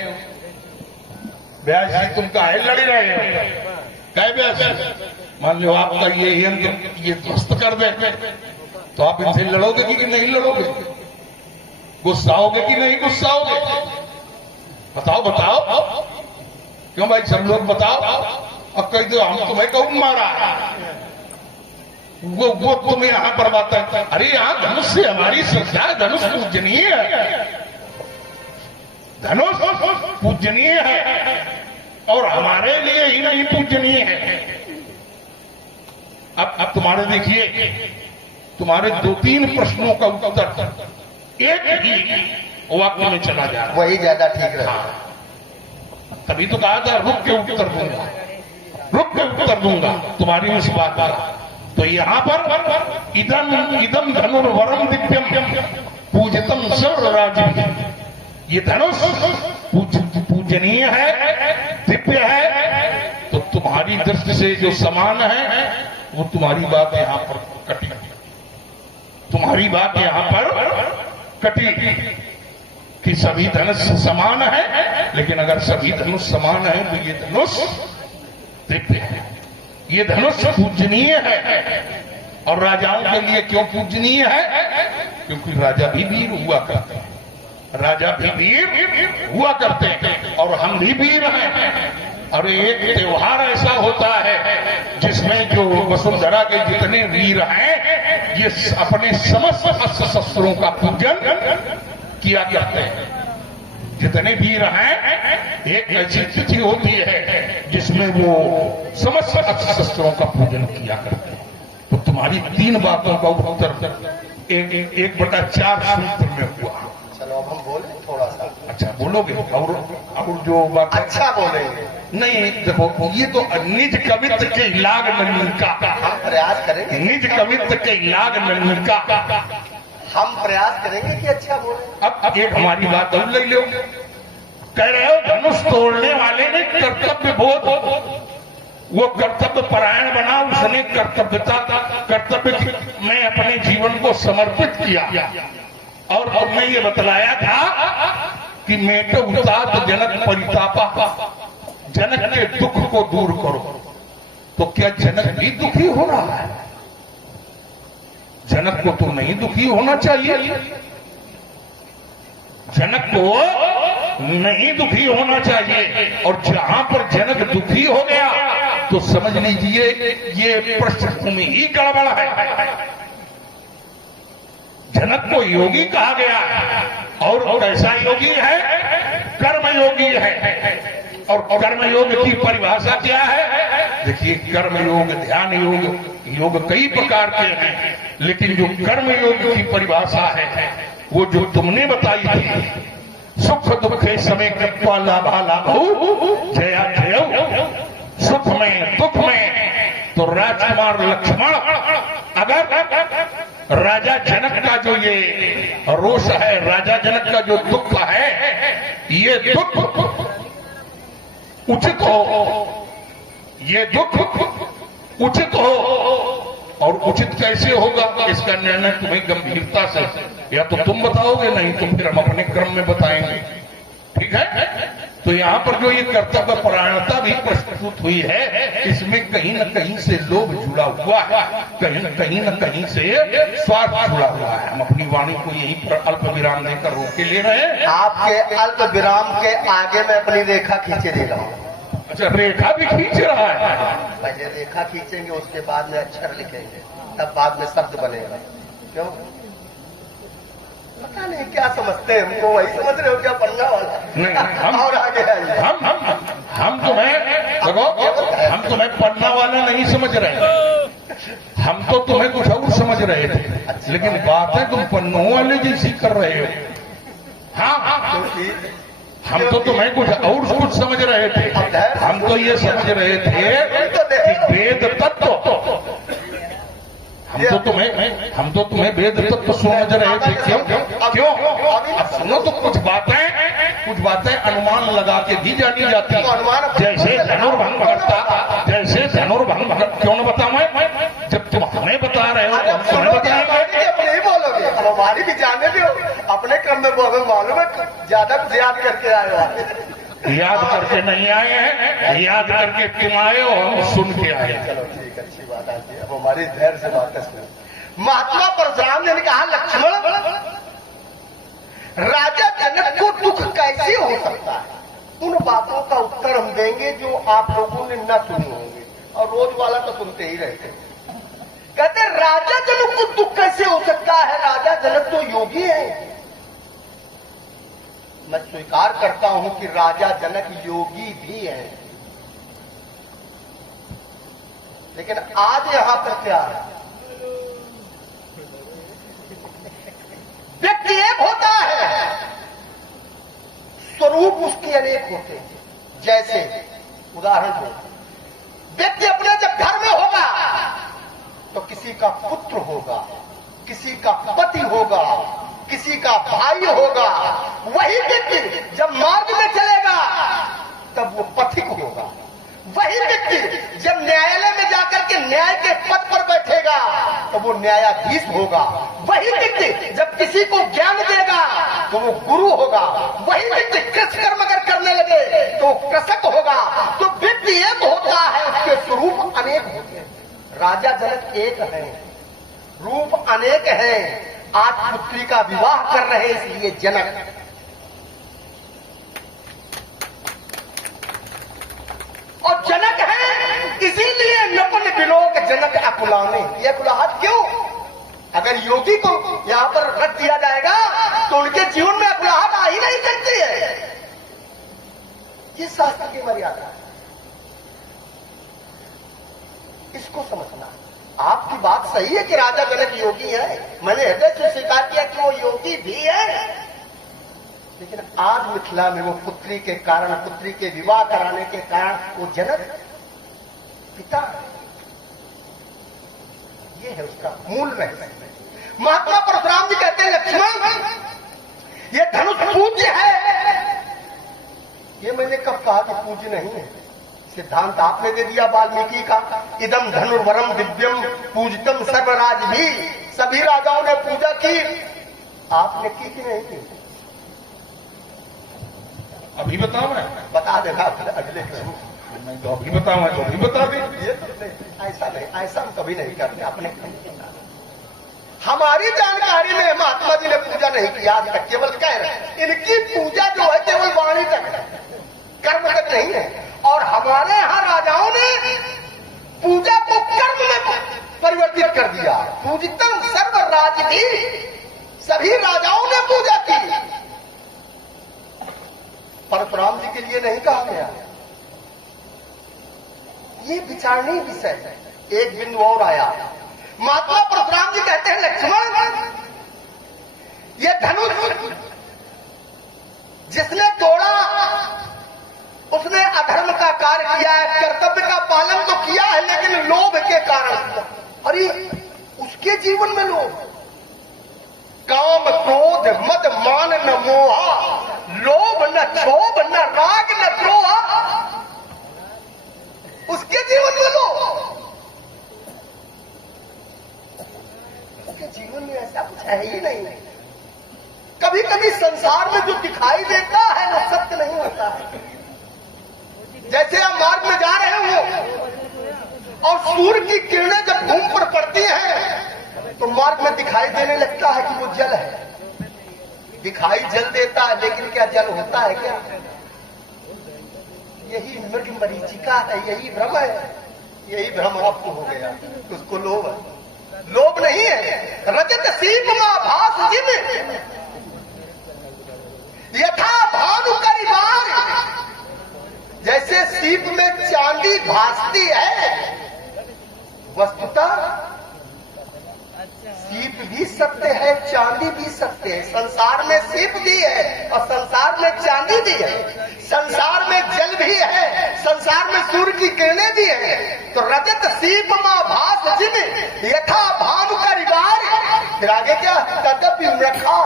व्यास जी तुम काहे लड़ी रहे हो? कहे व्यास मान लो आपका ये यंत्र ये ध्वस्त कर दे तो आप इनसे लड़ोगे कि नहीं लड़ोगे? गुस्साओगे कि नहीं गुस्साओगे? बताओ बताओ, क्यों भाई सब लोग बताओ। अब कह दो हम तुम्हें कौन मारा, वो तुम्हें यहाँ पर बात है। अरे यहाँ धनुष से हमारी श्रद्धा है, धनुष पूजनीय है, धनुष पूजनीय है और हमारे लिए ही नहीं पूजनीय है। अब तुम्हारे देखिए, तुम्हारे 2-3 प्रश्नों का उत्तर एक ही वाक्य में चला जा रहा, वही ज्यादा ठीक रहा। तभी तो कहा था रुक के उत्तर दूंगा, रुक के उत्तर दूंगा तुम्हारी उस बात का। तो यहाँ पर इदम धनुर्वरम दिव्यम पूजितम सर्वराज्य, ये धनुष पूजनीय है, दिव्य है, तो तुम्हारी दृष्टि से जो समान है वो तुम्हारी बात यहाँ पर कटी, तुम्हारी बात यहाँ पर कटी कि सभी धनुष समान है। लेकिन अगर सभी धनुष समान है तो ये धनुष दिव्य है, ये धनुष पूजनीय है। और राजाओं के लिए क्यों पूजनीय है? क्योंकि राजा भी वीर हुआ करते हैं, राजा भी वीर हुआ करते हैं और हम भी वीर हैं। और एक त्योहार ऐसा होता है जिसमें जो वसुंधरा के जितने वीर हैं ये अपने समस्त अस्त्र शस्त्रों का पूजन किया करते हैं। जितने वीर हैं एक ऐसी तिथि होती है जिसमें वो समस्त अस्त्र शस्त्रों का पूजन किया करते हैं। तो तुम्हारी 3 बातों का उत्तर 1/4 सूत्र में हुआ। चलो अब हम बोले थोड़ा सा। अच्छा बोलोगे? और जो बात अच्छा बोलेंगे। नहीं देखो, ये तो निज कवित्व के लाग नन्का, हम प्रयास करेंगे, निज कवित्व के लाग नन्का, हम प्रयास करेंगे कि अच्छा बोले। अब एक हमारी बात और ले लो, कह रहे हो धनुष तोड़ने वाले ने कर्तव्य बोध, वो कर्तव्य परायण बना, उसने कर्तव्य में अपने जीवन को समर्पित किया। और हमने ये बतलाया था कि मेटे उतात जनक परितापा, जनक के दुख को दूर करो। तो क्या जनक भी दुखी हो रहा है? जनक को तो नहीं दुखी होना चाहिए, जनक को नहीं दुखी होना चाहिए। और जहां पर जनक दुखी हो गया तो समझ लीजिए ये पृष्ठभूमि ही गड़बड़ है। जनक को योगी कहा गया और कैसा योगी है? कर्म योगी है। और कर्म योग की परिभाषा क्या है? देखिए, कर्म योग, ध्यान योग कई प्रकार के हैं, लेकिन जो कर्म योग की परिभाषा है वो जो तुमने बताई थी, सुख दुख समय कृपा लाभा लाभो जया जय, सुख में दुख में। तो राजकुमार लक्ष्मण अगर राजा जनक का जो ये रोष है, राजा जनक का जो दुख है, ये दुख उचित हो, ये दुख उचित हो। और उचित कैसे होगा इसका निर्णय तुम्हें गंभीरता से या तो तुम बताओगे, नहीं तो फिर हम अपने क्रम में बताएंगे, ठीक है। तो यहाँ पर जो ये कर्तव्य परायणता भी प्रस्तुत हुई है, इसमें कहीं न कहीं से लोभ जुड़ा हुआ है, कहीं न कहीं से स्वार्थ जुड़ा हुआ है। हम अपनी वाणी को यहीं पर अल्प विराम देकर रोक के ले रहे हैं। आपके अल्प विराम के आगे मैं अपनी रेखा खींचे दे रहा हूँ। अच्छा, रेखा भी खींच रहा है। पहले रेखा खींचेंगे, उसके बाद में अक्षर लिखेंगे, तब बाद में शब्द बनेगा। क्यों? पता नहीं क्या समझते हैं हमको, वही समझ रहे हो क्या पन्ना वाला? नहीं, और आगे आइए। हम तुम्हें पन्ना वाला नहीं समझ रहे, हम तो तुम्हें कुछ और समझ रहे थे, लेकिन बातें तुम पन्नों वाले जैसी कर रहे हो। हाँ, हम तो तुम्हें कुछ और कुछ समझ रहे थे। हम तो ये समझ रहे थे कि वेद तत्व, हम तो तुम्हें वेद तत्व समझ रहे थे। क्यों? अब सुनो तो कुछ बातें अनुमान लगा के भी जानी जाती है। जैसे धनुर्भंग क्यों न बताऊं मैं? जब तुम हमें बता रहे हो तो हम तुम्हें बताएंगे। अपने ही बोलोगे, अब हमारी भी जाने दो। अपने क्रम में हमें मालूम है, ज्यादा कुछ याद करके आए हो। याद करके नहीं आए हैं, याद करके तुम आए हो, हम सुन के आए। चलो ठीक, अच्छी बात आती है। अब हमारी धैर्य से बातें सुनो। महात्मा परशुराम ने कहा, लक्ष्मण, राजा जनक को दुख कैसे हो सकता है? उन बातों का उत्तर हम देंगे जो आप लोगों ने न सुनी होंगी, और रोज वाला तो सुनते ही रहते। कहते राजा जनक को दुख कैसे हो सकता है? राजा जनक तो योगी है। मैं स्वीकार करता हूं कि राजा जनक योगी भी है, लेकिन आज यहां पर क्या है? व्यक्ति एक होता है, स्वरूप उसके अनेक होते हैं। जैसे उदाहरण दो, व्यक्ति अपने जब घर में होगा तो किसी का पुत्र होगा, किसी का पति होगा, किसी का भाई होगा। वही व्यक्ति जब मार्ग में चलेगा तब वो पथिक होगा। वही व्यक्ति जब न्यायालय में जाकर के न्याय के पद पर बैठेगा तो वो न्यायाधीश होगा। वही व्यक्ति जब किसी को ज्ञान देगा तो वो गुरु होगा। वही व्यक्ति कृषि कर्म अगर करने लगे तो कृषक होगा। तो व्यक्ति एक होता है, उसके स्वरूप अनेक होते हैं। राजा जनक एक है, रूप अनेक है। आज पुत्री का विवाह कर रहे इसलिए जनक, और जनक है इसीलिए नपन बिलोक जनक अकुलाने। ये अकुलाहट क्यों? अगर योगी को यहां पर रख दिया जाएगा तो उनके जीवन में अकुलाहट आ ही नहीं सकती है। ये शास्त्र की मर्यादा है, इसको समझना। आपकी बात सही है कि राजा जनक योगी है, मैंने हृदय से स्वीकार किया कि वो योगी भी है, लेकिन आज मिथिला में वो पुत्री के कारण, पुत्री के विवाह कराने के कारण वो जनक पिता, ये है उसका मूल रहस्य। महात्मा परशुराम जी कहते हैं, लक्ष्मण, ये धनुष पूज्य है। ये मैंने कब कहा कि पूज्य नहीं है? सिद्धांत आपने दे दिया वाल्मीकि का, इदम धनुर्वरम दिव्यम पूजितम सर्वराज भी। सभी राजाओं ने पूजा की, आपने की कि नहीं की? अभी बताओ, मैं बता देगा अगले क्रम। मैं तो अभी बताऊं, तो अभी बता दे। ये तो नहीं, ऐसा नहीं, ऐसा हम कभी नहीं करते। अपने हमारी जानकारी में महात्मा जी ने पूजा नहीं किया आज तक, केवल कह रहे। इनकी पूजा जो है केवल वाणी तक है, कर्म तक नहीं है। और हमारे यहां राजाओं ने पूजा को कर्म में परिवर्तित कर दिया। पूजितम सर्वराज भी, सभी राजाओं ने पूजा की, परशुराम जी के लिए नहीं कहा गया। ये विचारणीय विषय है। एक बिंदु और आया, महात्मा परशुराम जी कहते हैं, लक्ष्मण, ये धनुष जिसने तोड़ा उसने अधर्म का कार्य किया है, कर्तव्य का पालन तो किया है लेकिन लोभ के कारण। अरे उसके जीवन में लोभ, क्रोध मद मान न मोहा, लोभ न क्षोभ न राग न द्रोहा, उसके जीवन में लो। उसके जीवन में ऐसा कुछ है ही नहीं। कभी कभी संसार में जो दिखाई देता है वो सत्य नहीं होता है। जैसे आप मार्ग में जा रहे हो और सूर्य की किरणें जब घूम पर पड़ती हैं तो मार्ग में दिखाई देने लगता है कि वो जल है। दिखाई जल देता है, लेकिन क्या जल होता है क्या? यही मृग मरीचिका है, यही भ्रम है। यही भ्रम आपको हो गया, उसको लोभ है। लोभ नहीं है। रजत सीप मा भास जिन, यथा भानु करिवार। जैसे सीप में चांदी भासती है, वस्तुतः सीप भी सत्य है, चांदी भी सत्य है। संसार में सीप भी है और संसार में चांदी भी है। संसार में जल भी है, संसार में सूर्य की किरणें भी है। तो रजत सीप मा भास जिन, यथा भानु करिवार। फिर आगे क्या? तदपि मृखा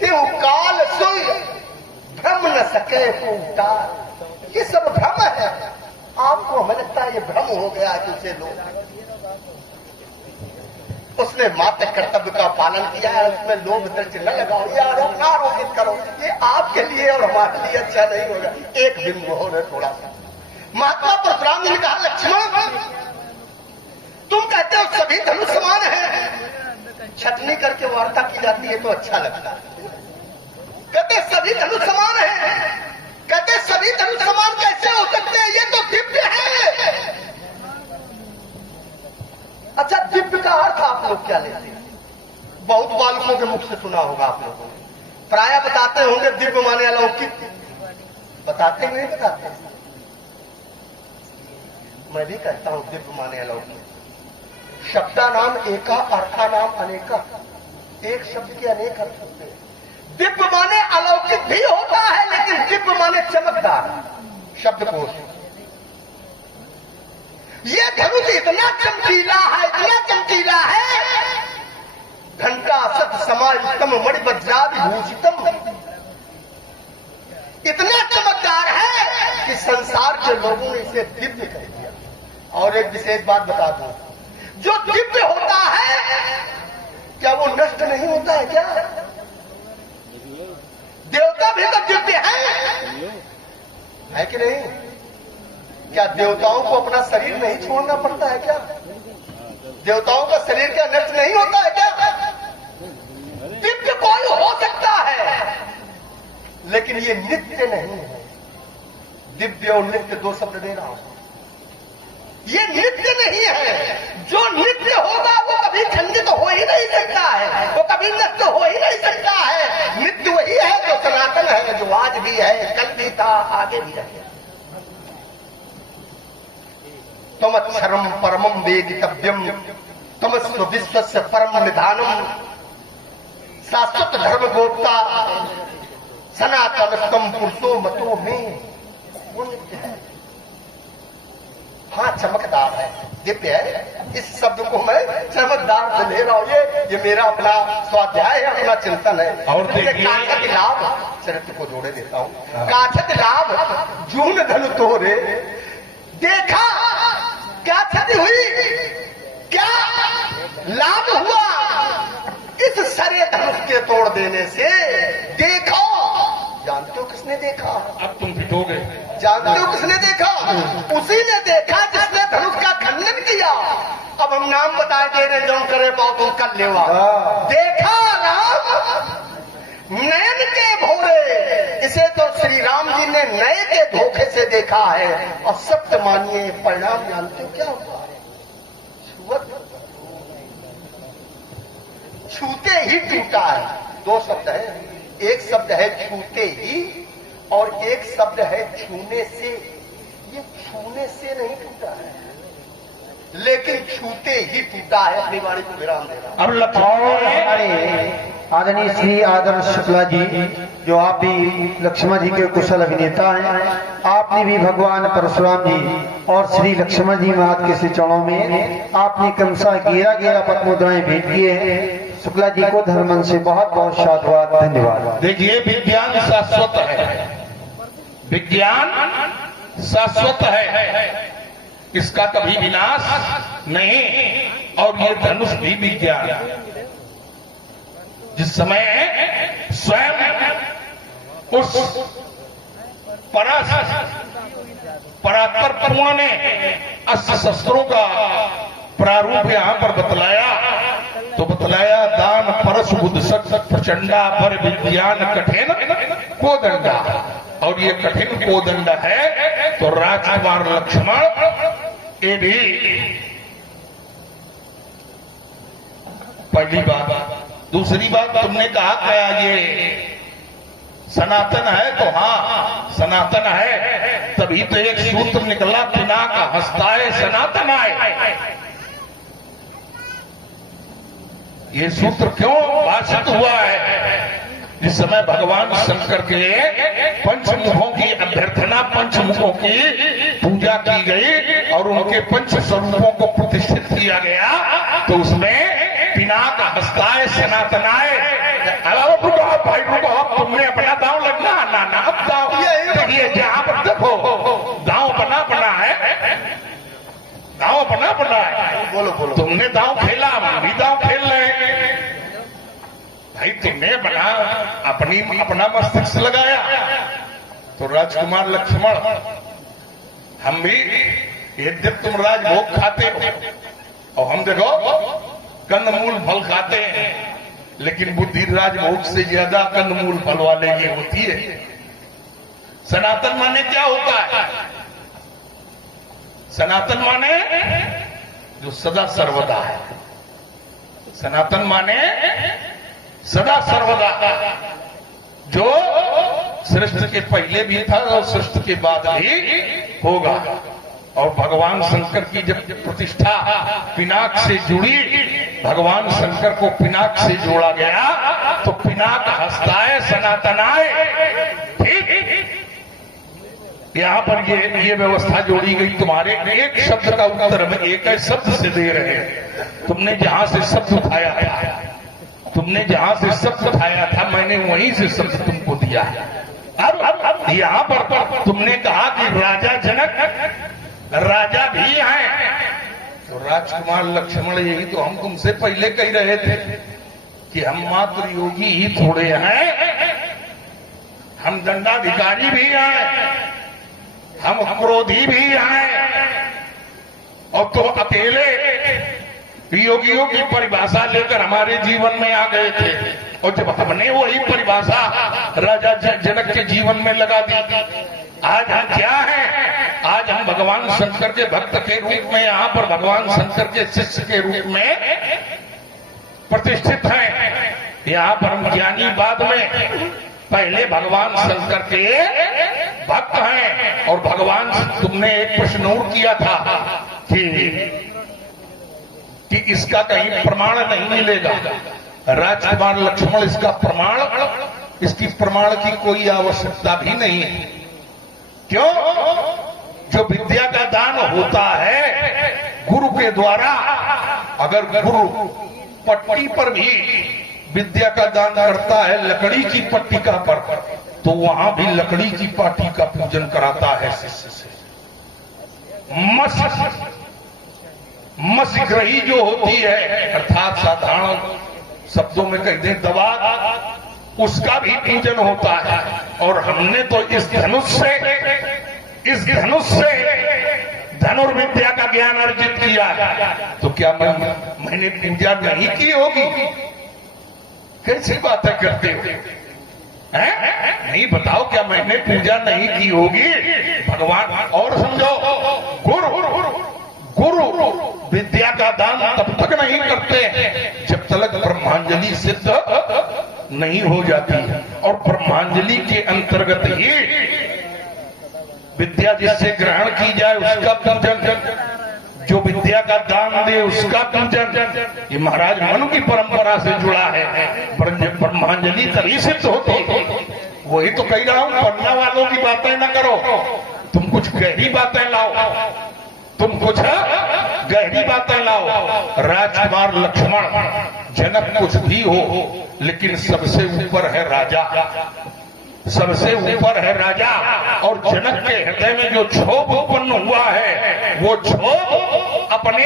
त्यों काल सोई, भ्रम न सके उतार। ये सब भ्रम है। आपको हमें लगता है ये भ्रम हो गया है दूसरे लोग। उसने मात्र कर्तव्य का पालन किया है, उसमें लोभ दृष्टि न लगाओ, ये आरोप ना आरोपित करो। ये आपके लिए और हमारे लिए अच्छा नहीं होगा। एक बिंदु हो रहे थोड़ा सा। महात्मा परशुराम जी ने कहा, लक्ष्मण तुम कहते हो सभी धनुष समान है। छटनी करके वार्ता की जाती है तो अच्छा लगता है। कहते सभी धनुष समान है। कहते सभी धनुष समान कैसे हो सकते हैं? ये तो दिव्य है। अच्छा, दिव्य का अर्थ आप लोग क्या लेते हैं? बहुत बालकों के मुख से सुना होगा आप लोगों ने। प्राय बताते होंगे दिव्य माने अलौकिक। बताते नहीं बताते? मैं भी कहता हूं दिव्य माने अलौकिक। शब्दा नाम एका, अर्था नाम अनेका। एक शब्द के अनेक अर्थ होते हैं। दिव्य माने अलौकिक भी होता है, लेकिन दिव्य माने चमकदार। शब्दकोश। ये धनुष इतना चमकीला है, इतना चमकीला है, घंटा सत समायुक्तम मणि वज्राभिभूषितम। इतना चमकदार है कि संसार के लोगों ने इसे दिव्य कह दिया। और एक विशेष बात बता दूं, जो दिव्य होता है क्या वो नष्ट नहीं होता है क्या? देवता भी तो दिव्य है कि नहीं? क्या देवताओं को अपना शरीर नहीं छोड़ना पड़ता है क्या? देवताओं का शरीर क्या नष्ट नहीं होता है क्या? दिव्य कोई हो सकता है, लेकिन ये नित्य नहीं है। दिव्य और नित्य दो शब्द दे रहा हूं। ये नित्य नहीं है। जो नित्य होगा वो कभी खंडित हो ही नहीं सकता है, वो कभी नष्ट हो ही नहीं सकता है। नित्य वही है जो सनातन है, जो आज भी है, कल भी था, आगे भी रहेगा। तमक्षरम परमम वेदितव्यम, तमस्व विश्वस्य परम निधानम, शाश्वत धर्म गोप्ता सनातनस्तम पुरुषो मतो में। वो नित्य है। हाँ, चमकदार है, दिव्य है। इस शब्द को मैं चमकदार से ले रहा हूं। ये मेरा अपना स्वाध्याय है, अपना चिंतन है। और काठत लाभ चरित्र को जोड़े देता हूं। काठत लाभ जून धनु तोरे, देखा क्या क्षति हुई, क्या लाभ हुआ इस सरे धनुष के तोड़ देने से? देखो, जानते हो किसने देखा? अब तुम पिटोगे। जानते हो किसने देखा? उसी ने देखा जिसने धनुष का खंडन किया। अब हम नाम बताए दे रहे, जो करे पाओ तुम कर लेवा। देखा राम नयन के भोरे, इसे तो श्री राम जी ने नए के धोखे से देखा है। और सत्य मानिए, परिणाम जानते हो क्या होता है? छूते ही टूटा है। दो शब्द है, एक शब्द है छूते ही और एक शब्द है छूने से। ये छूने से नहीं टूटा है, लेकिन छूते ही टूटा है। अपनी वाणी को विराम दे रहा। अब लखनऊ हमारे आदरणीय श्री आदर्श शुक्ला जी, जो आप भी लक्ष्मण जी के कुशल अभिनेता हैं, आपने भी भगवान परशुराम जी और श्री लक्ष्मण जी महाराज के श्री चरणों में आपने क्रमशः 11 पद मुद्राएं भेंट किए हैं। शुक्ला जी को धर्मन से बहुत बहुत साधुवाद, धन्यवाद। देखिए विज्ञान शाश्वत है, विज्ञान शाश्वत है, इसका कभी विनाश नहीं। और ये धनुष भी विज्ञान है। जिस समय स्वयं उस परात्पर पूर्ण ने अस्त्र शस्त्रों का प्रारूप यहां पर बतलाया, तो बतलाया दान परस बुद्ध शक्ति प्रचंडा पर विज्ञान कठिन कोदंडा। और ये कठिन कोदंड है तो राजकुमार लक्ष्मण ये भी पहली बात। दूसरी बात तुमने कहा क्या ये सनातन है, तो हाँ सनातन है, तभी तो एक सूत्र निकला पिनाक हस्ताए सनातन आए। ये सूत्र क्यों भाषित हुआ है? जिस समय भगवान शंकर के पंचमुखों की अभ्यर्थना, पंचमुखों की पूजा की गई और उनके पंच स्वरूपों को प्रतिष्ठित किया गया, तो उसमें पिनाक हस्ताए सनातनाए। भाई रुको, तुमने अपना दांव लगना ना ना, अब दांव देखिए जहां पर देखो दांव बना बना है, दांव बना बना है। बोलो बोलो, तुमने दांव खेला, हम भी दांव खेल रहे हैं। भाई तुमने बना अपना मस्तिष्क लगाया, तो राजकुमार लक्ष्मण हम भी यद्यप तुम राजभोग खाते हो और हम देखो कंदमूल फल खाते हैं, लेकिन बुद्धि राजभोग से ज्यादा कंदमूल फल वाले की होती है। सनातन माने क्या होता है? सनातन माने जो सदा सर्वदा है। सनातन माने सदा सर्वदा, जो सृष्टि के पहले भी था और सृष्टि के बाद भी होगा। और भगवान शंकर की जब प्रतिष्ठा पिनाक से जुड़ी, भगवान शंकर को पिनाक से जोड़ा गया, तो पिनाक हस्ताए सनातनाए। ठीक, यहां पर ये व्यवस्था जोड़ी गई। तुम्हारे एक शब्द का उत्तर हम एक ही शब्द से दे रहे हैं। तुमने जहां से शब्द उठाया था, तुमने जहां से शब्द उठाया था, मैंने वहीं से शब्द तुमको दिया है। अब यहां पर तुमने कहा कि राजा जनक राजा भी हैं, तो राजकुमार लक्ष्मण यही तो हम तुमसे पहले कह रहे थे कि हम मात्र योगी ही थोड़े हैं, हम दंडाधिकारी भी हैं, हम क्रोधी भी हैं। और तो अकेले योगियों की परिभाषा लेकर हमारे जीवन में आ गए थे, और जब हमने वही परिभाषा राजा जनक के जीवन में लगा दी, आज हम क्या हैं? आज हम भगवान शंकर के भक्त के रूप में, यहाँ पर भगवान शंकर के शिष्य के रूप में प्रतिष्ठित हैं। यहाँ पर हम ज्ञानी बाद में, पहले भगवान शंकर के भक्त हैं। और भगवान, तुमने एक प्रश्न और किया था कि इसका कहीं प्रमाण नहीं मिलेगा। राजकुमार लक्ष्मण इसका प्रमाण, इसकी प्रमाण की कोई आवश्यकता भी नहीं है। क्यों? जो विद्या का दान होता है गुरु के द्वारा, अगर गुरु पट्टी पर भी विद्या का दान करता है, लकड़ी की पट्टिका पर, तो वहां भी लकड़ी की पाटी का पूजन कराता है शिष्य से। मस्ग्रही जो होती है, अर्थात साधारण शब्दों में कह दें दवा, उसका भी पूजन होता है। और हमने तो इस धनुष से धनुर्विद्या का ज्ञान अर्जित किया है, तो क्या मैंने पूजा नहीं की होगी? कैसी बातें करते हो? नहीं, बताओ, क्या मैंने पूजा नहीं की होगी? भगवान, और समझो, गुरु विद्या का दान तब तक नहीं करते हैं जब तक ब्रह्मांजलि सिद्ध नहीं हो जाती है। और ब्रह्मांजलि के अंतर्गत ही विद्या जिससे ग्रहण की जाए उसका पूजन, जो विद्या का दान दे उसका पूजन, ये महाराज मनु की परंपरा से जुड़ा है। ब्रह्मांजलि तभी सिद्ध होती है। वही तो कह रहा हूं, पन्ना वालों की बातें न करो, तुम कुछ गहरी बातें लाओ, तुम कुछ गहरी बातें लाओ। राजकुमार लक्ष्मण जनक कुछ भी हो, लेकिन सबसे ऊपर है राजा, सबसे ऊपर है राजा। और जनक के हृदय में जो क्षोभ उत्पन्न हुआ है, वो क्षोभ अपने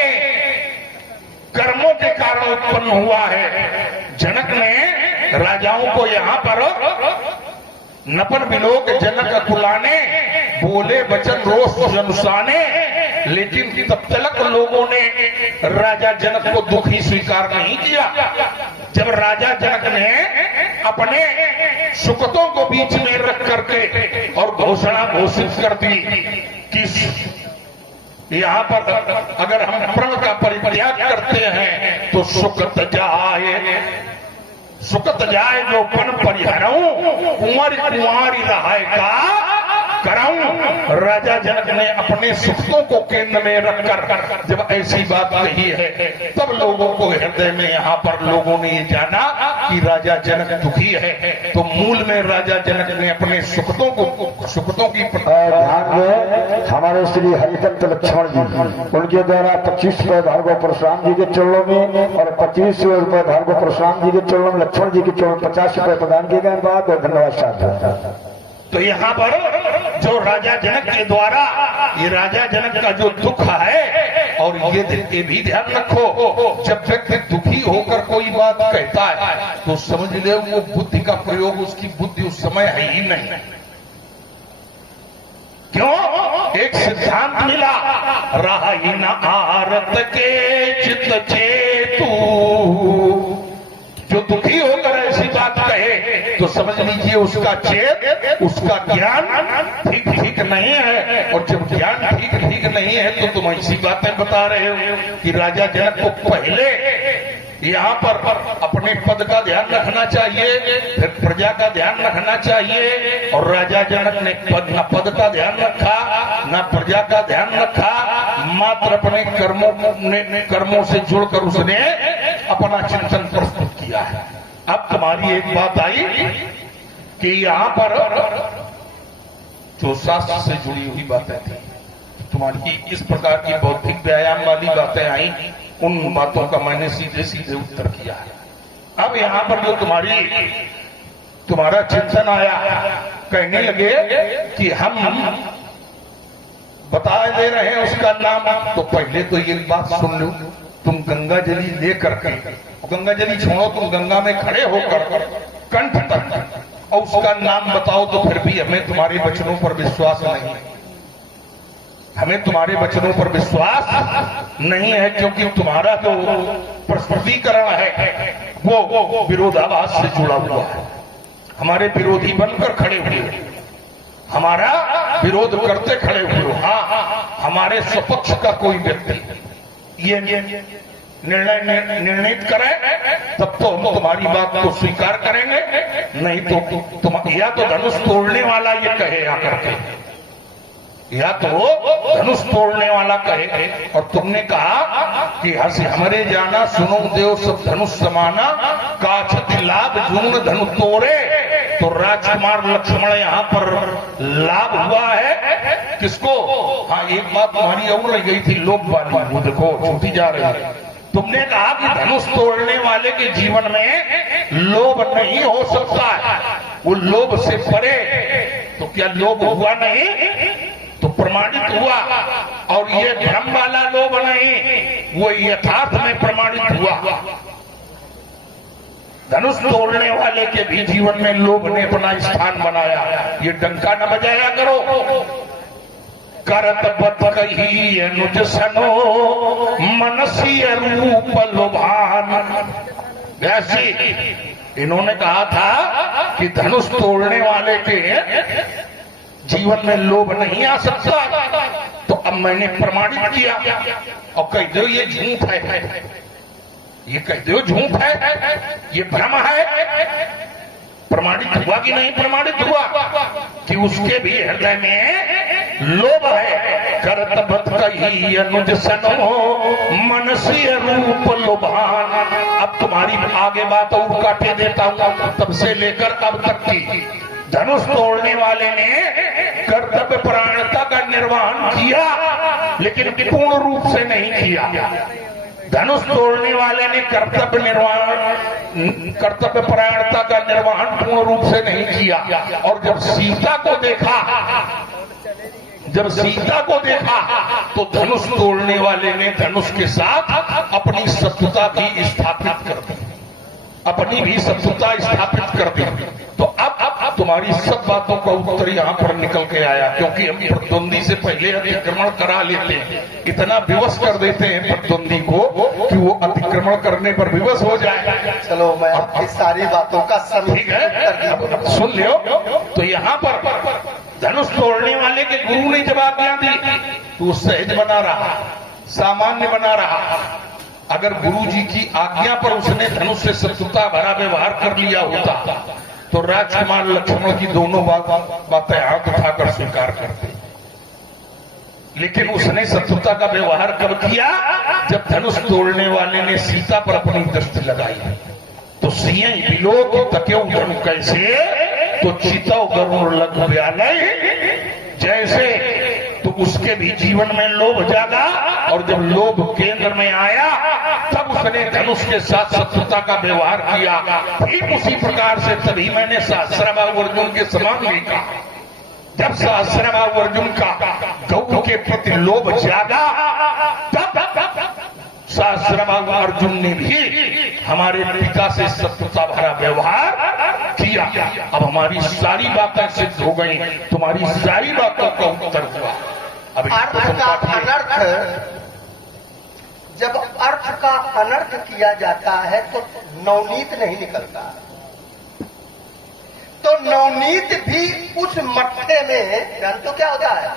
कर्मों के कारण उत्पन्न हुआ है। जनक ने राजाओं को यहां पर नपन बिलोक जनक अकुलाने, बोले वचन रोष जनुसाने, लेकिन तब तक लोगों ने राजा जनक को दुखी स्वीकार नहीं किया। जब राजा जनक ने अपने सुकतों को बीच में रख करके और घोषणा घोषित कर दी कि यहाँ पर अगर हम प्रण का परित्याग करते हैं तो सुकत जाए, सुकत जाए जो पन परिहरऊं, कुंवर कुंवारी रहाय का कराऊं। राजा जनक ने अपने सुखों को केंद्र में रखकर जब ऐसी बात कही है, तब लोगों को हृदय में यहाँ पर लोगों ने ये जाना कि राजा जनक दुखी है। तो मूल में राजा जनक ने अपने सुखों की ध्यान में हमारे श्री हरिदत्त लक्ष्मण जी, उनके द्वारा 25 रुपए भार्गव परशुराम जी के चरणों में और 25 रुपए भार्गव परशुराम जी के चरणों में, लक्ष्मण जी के चरणों में 50 रुपए प्रदान किए गए। बात और धन्यवाद साहब। तो यहाँ पर जो राजा जनक के द्वारा ये राजा जनक का जो दुख है, और ये भी ध्यान रखो, जब व्यक्ति दुखी होकर कोई बात कहता है तो समझ ले वो बुद्धि का प्रयोग, उसकी बुद्धि उस समय है ही नहीं। क्यों? एक सिद्धांत मिला, रहा न आरत के चित चेतु। जो दुखी होकर ऐसी बात कहे तो समझ लीजिए उसका चेत, उसका ज्ञान ठीक नहीं है। और जब ज्ञान ठीक नहीं है तो तुम ऐसी बातें बता रहे हो कि राजा जनक को पहले यहाँ पर अपने पद का ध्यान रखना चाहिए, फिर प्रजा का ध्यान रखना चाहिए। और राजा जनक ने न पद का ध्यान रखा, न प्रजा का ध्यान रखा, मात्र अपने कर्मों से जुड़कर उसने अपना चिंतन प्रस्तुत किया है। अब तुम्हारी एक बात आई कि यहाँ पर जो शास्त्र से जुड़ी हुई बातें थी, तुम्हारी इस प्रकार की बौद्धिक व्यायाम वाली बातें आई, उन बातों का मैंने सीधे सीधे उत्तर किया है। अब यहाँ पर जो तुम्हारा चिंतन आया, कहने लगे कि हम बता दे रहे हैं उसका नाम। तो पहले तो ये बात सुन लो, तुम गंगा जली लेकर के, गंगा जली छोड़ो, तुम गंगा में खड़े होकर कंठ तक और उसका नाम बताओ, तो फिर भी हमें तुम्हारे वचनों पर विश्वास नहीं, हमें तुम्हारे वचनों पर विश्वास नहीं है। क्योंकि तुम्हारा जो प्रस्तुतीकरण है वो विरोधाभास से जुड़ा हुआ है। हमारे विरोधी बनकर खड़े हुए, हमारा विरोध करते खड़े हुए। हाँ, हमारे स्वपक्ष का कोई व्यक्ति ये निर्णित करे तब तो हम तुम्हारी बात को स्वीकार करेंगे, नहीं तो तुम या तो धनुष तोड़ने वाला ये कहे आकर के, या तो धनुष तोड़ने वाला कहे। और तुमने कहा कि हंसी हमारे जाना सुनो देव सब धनुष समाना, काछति लाभ जून धनु तोड़े। तो राजकुमार लक्ष्मण यहाँ पर लाभ हुआ है किसको? हाँ, एक बात तुम्हारी और रह गई थी, लोभ वाली, वो देखो छूटी जा रही है। तुमने कहा कि धनुष तोड़ने वाले के जीवन में लोभ नहीं हो सकता है, वो लोभ से परे। तो क्या लोभ हुआ नहीं? तो प्रमाणित हुआ। और ये भ्रम वाला लोभ नहीं, वो यथार्थ में प्रमाणित हुआ। धनुष तोड़ने वाले के भी जीवन में लोभ ने अपना स्थान बनाया। ये डंका न बजाया करो। करत बत कही अनुज सनो, मनसीय रूप लोभान। ऐसी इन्होंने कहा था कि धनुष तोड़ने वाले के जीवन में लोभ नहीं आ सकता। तो अब मैंने प्रमाणित किया और कह दो ये झूठ है, ये कह दो झूठ है, ये भ्रम है। प्रमाणित हुआ कि नहीं प्रमाणित हुआ कि उसके भी हृदय में लोभ है। करतबत कही अनुज सनो, मनसीय रूप लोभान। अब तुम्हारी आगे बात और काटे देता हूं, तब से लेकर अब तक की। धनुष तोड़ने वाले ने कर्तव्य परायणता का निर्वहन किया, लेकिन पूर्ण रूप से नहीं किया। धनुष तोड़ने वाले ने कर्तव्य परायणता का निर्वहन पूर्ण रूप से नहीं किया। और जब सीता को देखा तो धनुष तोड़ने वाले ने धनुष के साथ अपनी शत्रुता भी स्थापित कर दी, अपनी भी शत्रुता स्थापित कर दी। तो अब तुम्हारी सब बातों का उत्तर यहाँ पर निकल के आया, क्योंकि हम प्रतिद्वंदी से पहले अतिक्रमण करा लेते हैं, इतना विवश कर देते हैं प्रतिद्वंदी को कि वो अतिक्रमण करने पर विवश हो जाए। चलो मैं आपकी सारी बातों का ठीक है, अब सुन लियो। तो यहाँ पर धनुष तोड़ने वाले के गुरु ने जब आज्ञा दी तो वो सहज बना रहा, सामान्य बना रहा। अगर गुरु जी की आज्ञा पर उसने धनुष से शत्रुता भरा व्यवहार कर लिया होता तो राजकुमार लक्ष्मण की दोनों बातें हाथ उठाकर स्वीकार करते। लेकिन उसने शत्रुता का व्यवहार कब किया? जब धनुष तोड़ने वाले ने सीता पर अपनी दृष्टि लगाई। तो सिंह बिलोक तक्यो धनु कैसे, तो चितौ गरुड़ लग व्यालय जैसे। तो उसके भी जीवन में लोभ जागा, और जब लोभ केंद्र में आया तब उसने धनुष के साथ शत्रुता का व्यवहार किया। ठीक उसी प्रकार से तभी मैंने सहस्त्रबाहु अर्जुन के समान देखा। जब सहस्त्रबाहु अर्जुन का गौ के प्रति लोभ जागा तब सहस्त्रबाहु अर्जुन ने भी हमारे पिता से शत्रुता भरा व्यवहार किया। अब हमारी सारी बातें सिद्ध हो गई, तुम्हारी सारी बातों का उत्तर हुआ। अब अर्थ का अनर्थ, जब अर्थ का अनर्थ किया जाता है तो नवनीत नहीं निकलता। तो नवनीत भी उस मट्ठे में जान तो क्या होता है,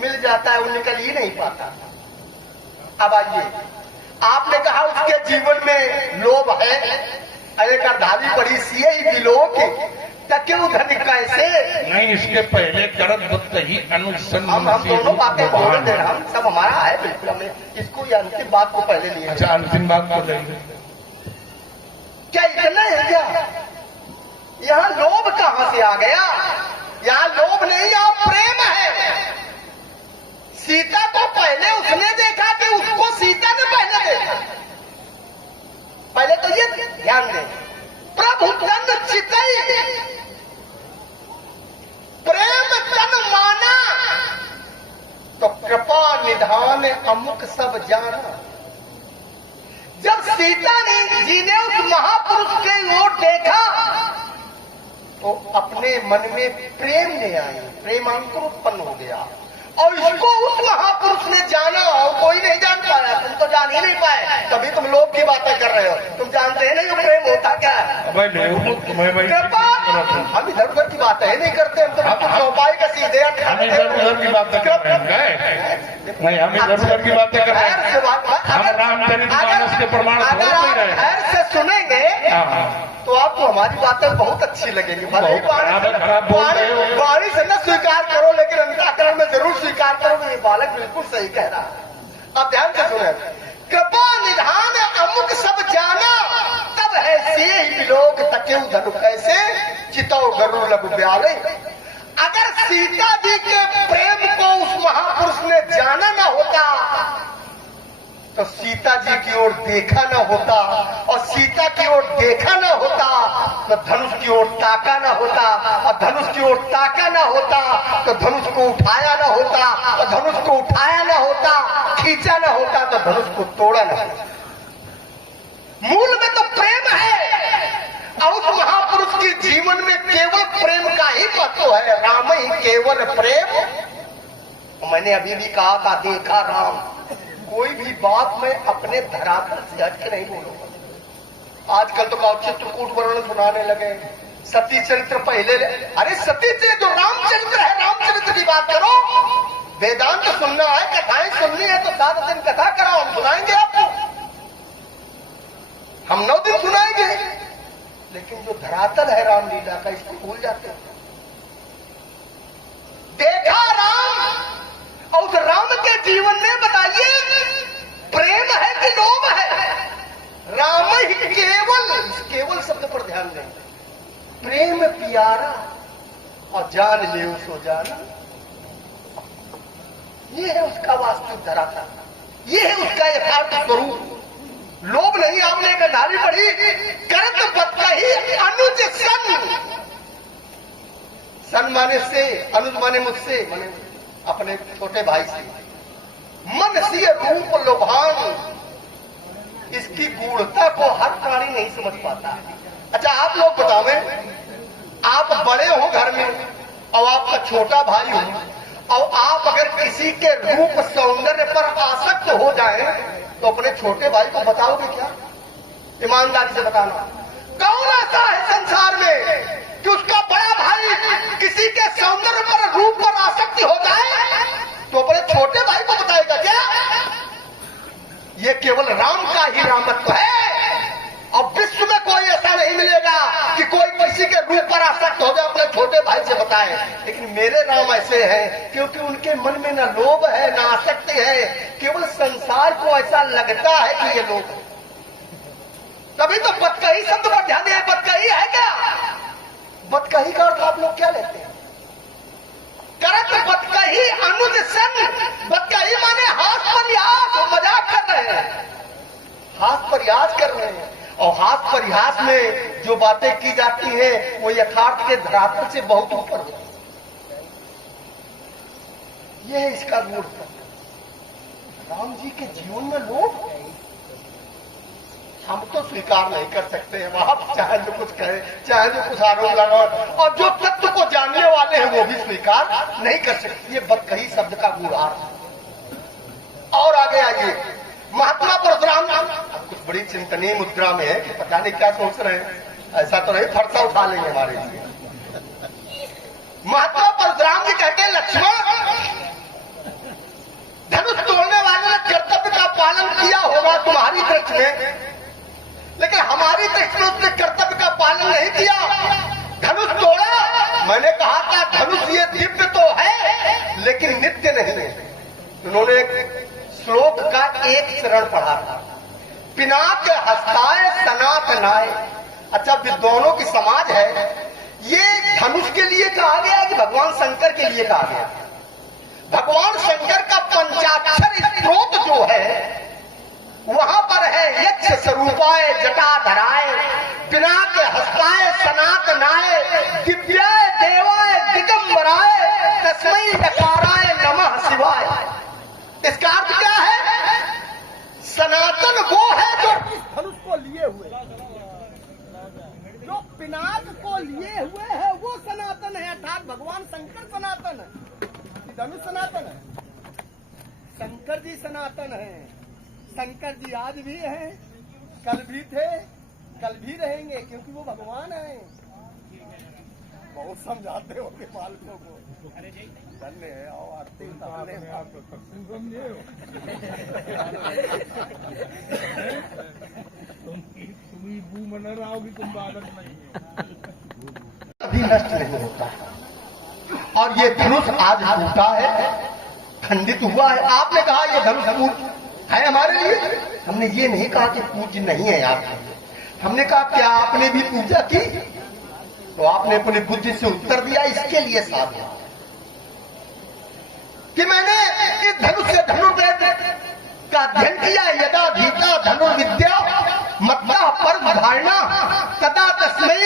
मिल जाता है, वो निकल ही नहीं पाता। अब आइए, आपने कहा उसके जीवन में लोभ है, एक अर्धाली पड़ी सी ही बिलोक क्यों धन कैसे नहीं, इसके पहले करत ही अनुसंधान। हम दोनों बातें बोल दे रहे, हम सब हमारा है बिल्कुल। हमने इसको ये अंतिम बात को पहले लिए। अच्छा, अंतिम बात को लेंगे। क्या इतना है क्या? यहाँ लोभ कहाँ से आ गया? यहाँ लोभ नहीं, यहाँ प्रेम है। सीता को पहले उसने देखा कि उसको सीता ने पहले देखा। पहले तो ये ध्यान दें, प्रभु तन चितई प्रेम तन माना, तो कृपा निधान अमुक सब जाना। जब सीता ने जी ने उस महापुरुष के ओर देखा तो अपने मन में प्रेम ले आई, प्रेमांकुर उत्पन्न हो गया। और इसको उस महापुरुष ने जाना और कोई नहीं जान पाया। तुम तो जान ही नहीं पाए, तभी तुम लोभ की बातें कर रहे हो। तुम जानते हैं नहीं वो प्रेम होता क्या है? कृपा, हम इधर उधर की बातें नहीं करते, हम तो चौपाई का सीधे हम इधर उधर की बातें कर रहे हैं। नहीं, हम इधर उधर की बातें कर रहे हैं। हम रामचरितमानस के प्रमाण खैर से सुनेंगे तो आपको हमारी बातें बहुत अच्छी लगेगी। वाणी से न स्वीकार करो, लेकिन अंतःकरण में जरूर स्वीकार करो। ये बालक बिल्कुल सही कह रहा है। अब ध्यान से सुने, कृपा निधान अमुक सब जाना, तब है से ही लोग तकेउ धनु कैसे, चितौ गरुड़ लघु ब्याले। अगर सीता जी के प्रेम को उस महापुरुष ने जाना न होता तो सीता जी की ओर देखा न होता, और सीता की ओर देखा न होता तो धनुष की ओर ताका न होता, और धनुष की ओर ताका न होता तो धनुष को उठाया न होता, और धनुष को उठाया न होता, खींचा न होता तो धनुष को तोड़ा न होता। मूल में तो प्रेम है, और उस महापुरुष के जीवन में केवल प्रेम का ही महत्व है। राम ही केवल प्रेम। मैंने अभी भी कहा था, देखा राम। कोई भी बात में अपने धरातल से हट के नहीं बोलूंगा। आजकल तो चित्रकूट वर्णन सुनाने लगे, सती चरित्र पहले। अरे सती चरित्र जो रामचरित्र है, रामचरित्र की बात करो। वेदांत तो सुनना है, कथाएं सुननी है तो 7 दिन कथा कराओ, हम सुनाएंगे आपको। हम 9 दिन सुनाएंगे, लेकिन जो धरातल है रामलीला का, इसको भूल जाते हैं। देखा राम, और उस राम के जीवन में बताइए प्रेम है कि लोभ है? राम ही केवल शब्द पर ध्यान दें। प्रेम प्यारा और जान ले उसको जाना, ये है उसका वास्तविक धरातल। ये है उसका यथार्थ स्वरूप। लोभ नहीं, आपने एक अधारी पढ़ी, करत बत कही अनुज सन माने से, अनुज माने मुझसे, माने अपने छोटे भाई से। मन सी रूप लोभान, इसकी गूढ़ता को हर प्राणी नहीं समझ पाता। अच्छा आप लोग बतावें, आप बड़े हो घर में और आपका छोटा भाई हो, और आप अगर किसी के रूप सौंदर्य पर आसक्त हो जाए तो अपने छोटे भाई को बताओगे क्या? ईमानदारी से बताना। कौन ऐसा है संसार में कि उसका बड़ा भाई किसी के सौंदर्य पर, रूप पर आसक्ति हो जाए तो अपने छोटे भाई को बताएगा क्या? ये केवल राम का ही रामत्व है, और विश्व में कोई ऐसा नहीं मिलेगा कि कोई किसी के रूप पर आसक्त हो जाए अपने छोटे भाई से बताए। लेकिन मेरे राम ऐसे हैं क्योंकि उनके मन में न लोभ है न आसक्ति है, केवल संसार को ऐसा लगता है कि ये लोभ है। तभी तो बतकही शब्द पर ध्यान दिया। बतकही है क्या? बतकही का अर्थ आप लोग क्या लेते हैं? करत बतकही अनुज सन, बतकही माने हाथ परिहास, मजाक कर रहे हैं, हाथ परिहास कर रहे हैं। और हाथ परिहास में जो बातें की जाती हैं वो यथार्थ के धरातल से बहुत ऊपर होती है। यह है इसका मूर्त। राम जी के जीवन में लोग हम तो स्वीकार नहीं कर सकते हैं, वहां चाहे जो कुछ कहे, चाहे जो कुछ आरोप लगाओ, और जो तत्व को जानने वाले हैं वो भी स्वीकार नहीं कर सकते। ये बतकही शब्द का गुणार्थ। और आगे आइए, महात्मा परशुराम कुछ बड़ी चिंतनीय मुद्रा में है कि पता नहीं क्या सोच रहे हैं, ऐसा तो नहीं फरसा उठा लेंगे हमारे लिए। महात्मा परशुराम जी कहते हैं, लक्ष्मण, धनुष तोड़ने वाले ने कर्तव्य का पालन किया होगा तुम्हारी दृष्टि में, लेकिन हमारी दृष्टि में उसने कर्तव्य का पालन नहीं किया, धनुष तोड़ा। मैंने कहा था धनुष ये दिव्य तो है लेकिन नित्य नहीं है। उन्होंने एक श्लोक का एक चरण पढ़ा था, पिनाक हस्ताय सनातनाय। अच्छा विद्वानों की समाज है, ये धनुष के लिए कहा गया कि भगवान शंकर के लिए कहा गया? भगवान शंकर का पंचाक्षर स्त्रोत जो है वहां पर है, यक्ष स्वरूपाय जटाधराय, पिनाक हस्ताय सनातनाय, दिव्याय देवाय दिगंबराय, तस्मै यकाराय नमः शिवाय। इसका अर्थ क्या है? सनातन वो है जो धनुष को लिए हुए, जो पिनाक को लिए हुए है वो सनातन है, अर्थात भगवान शंकर सनातन है। धनुष सनातन है, शंकर जी सनातन है। शंकर जी आज भी हैं, कल भी थे, कल भी रहेंगे, क्योंकि वो भगवान हैं। बहुत समझाते होंगे बालकों को, धन्य है और आरती उतारने में आप समझे हो। तुम ही बू मना रहा होगी, तुम बालक नहीं हो। अभी नष्ट नहीं होता, और ये धनुष आज टूटा है, खंडित हुआ है। आपने कहा ये धनुष है हमारे लिए, हमने ये नहीं कहा कि पूज्य नहीं है आपके लिए। हमने कहा क्या आपने भी पूजा की? तो आपने अपनी बुद्धि से उत्तर दिया इसके लिए साधु कि मैंने इस धनुष से धनुर्वेद का अध्ययन किया। यदा भीता धनुर्विद्या मत्ता पर धारणा तदा तस्मै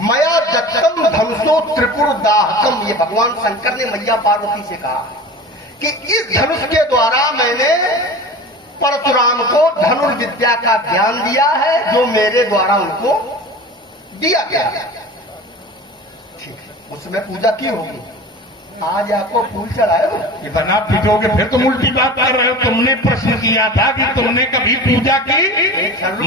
मया दत्तम धनुषो त्रिपुर दाहकम। ये भगवान शंकर ने मैया पार्वती से कहा कि इस धनुष के द्वारा मैंने परशुराम को धनुर्विद्या का ज्ञान दिया है जो मेरे द्वारा उनको दिया गया। ठीक है, उसमें पूजा की होगी। आज आपको फूल चढ़ाए हो, ये बना पीटोगे फिर तुम उल्टी बात कर रहे हो। तुमने प्रश्न किया था कि तुमने कभी पूजा की,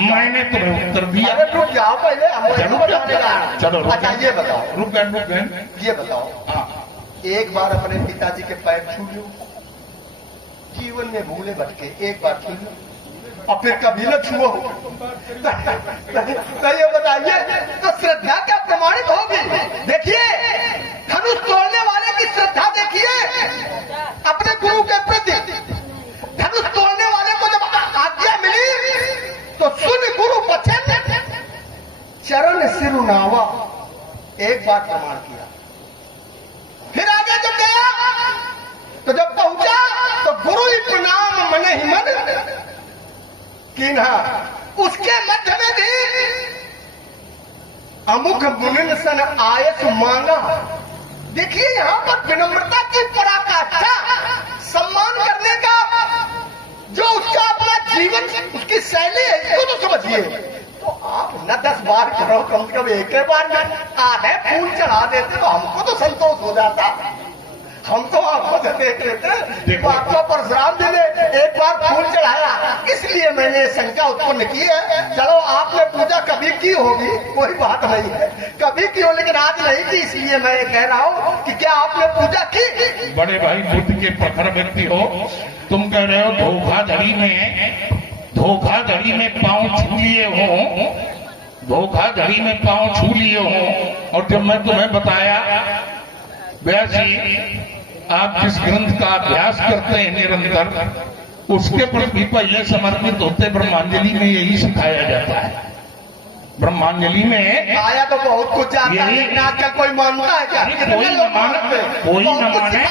मैंने तुम्हें उत्तर दिया। रुक जाओ पहले, हम बताने का। चलो अच्छा ये बताओ, रुक गए, ये बताओ, हाँ एक बार अपने पिताजी के पैर छू लो, जीवन में भूले भटके एक बार छू लो, और फिर कभी न छुओ। तो ये बताइए, तो श्रद्धा क्या प्रमाणित होगी? देखिए धनुष तोड़ने वाले की श्रद्धा देखिए अपने गुरु के प्रति। धनुष तोड़ने वाले को जब आज्ञा मिली तो सुन गुरु वचन चरण सिरुनावा, एक बार प्रमाण किया। फिर आगे जब गया तो जब पहुंचा तो गुरु ही प्रणाम चिन्ह, उसके मध्य में भी अमुक मुनिन सन आयस मांगा। देखिए यहाँ पर विनम्रता की पराकाष्ठा, सम्मान करने का जो उसका अपना जीवन, उसकी शैली है, इसको तो समझिए। तो आप न 10 बार करो, कम से कम एक बार में आधे फूल चढ़ा देते तो हमको तो संतोष हो जाता। हम तो आपको देख लेते, आपको परशुराम जी ने एक बार फूल चढ़ाया, इसलिए मैंने शंका उत्पन्न की है। चलो आपने पूजा कभी की होगी, कोई बात नहीं है, कभी की हो, लेकिन आज नहीं की, इसलिए मैं कह रहा हूँ कि क्या आपने पूजा की? बड़े भाई बुद्ध के प्रखर व्यक्ति हो, तुम कह रहे हो धोखाधड़ी में पांव छू लिए हो, धोखाधड़ी में पांव छू लिए हो। और जब मैं तुम्हें बताया व्यास जी आप जिस ग्रंथ का अभ्यास करते हैं निरंतर, उसके प्रति पहले समर्पित होते ब्रह्मांजलि में यही सिखाया जाता है। ब्रह्मांजलि में आया तो बहुत कुछ जाता है, लेकिन आजकल कोई मानता है क्या? कोई न माने, कोई न माने।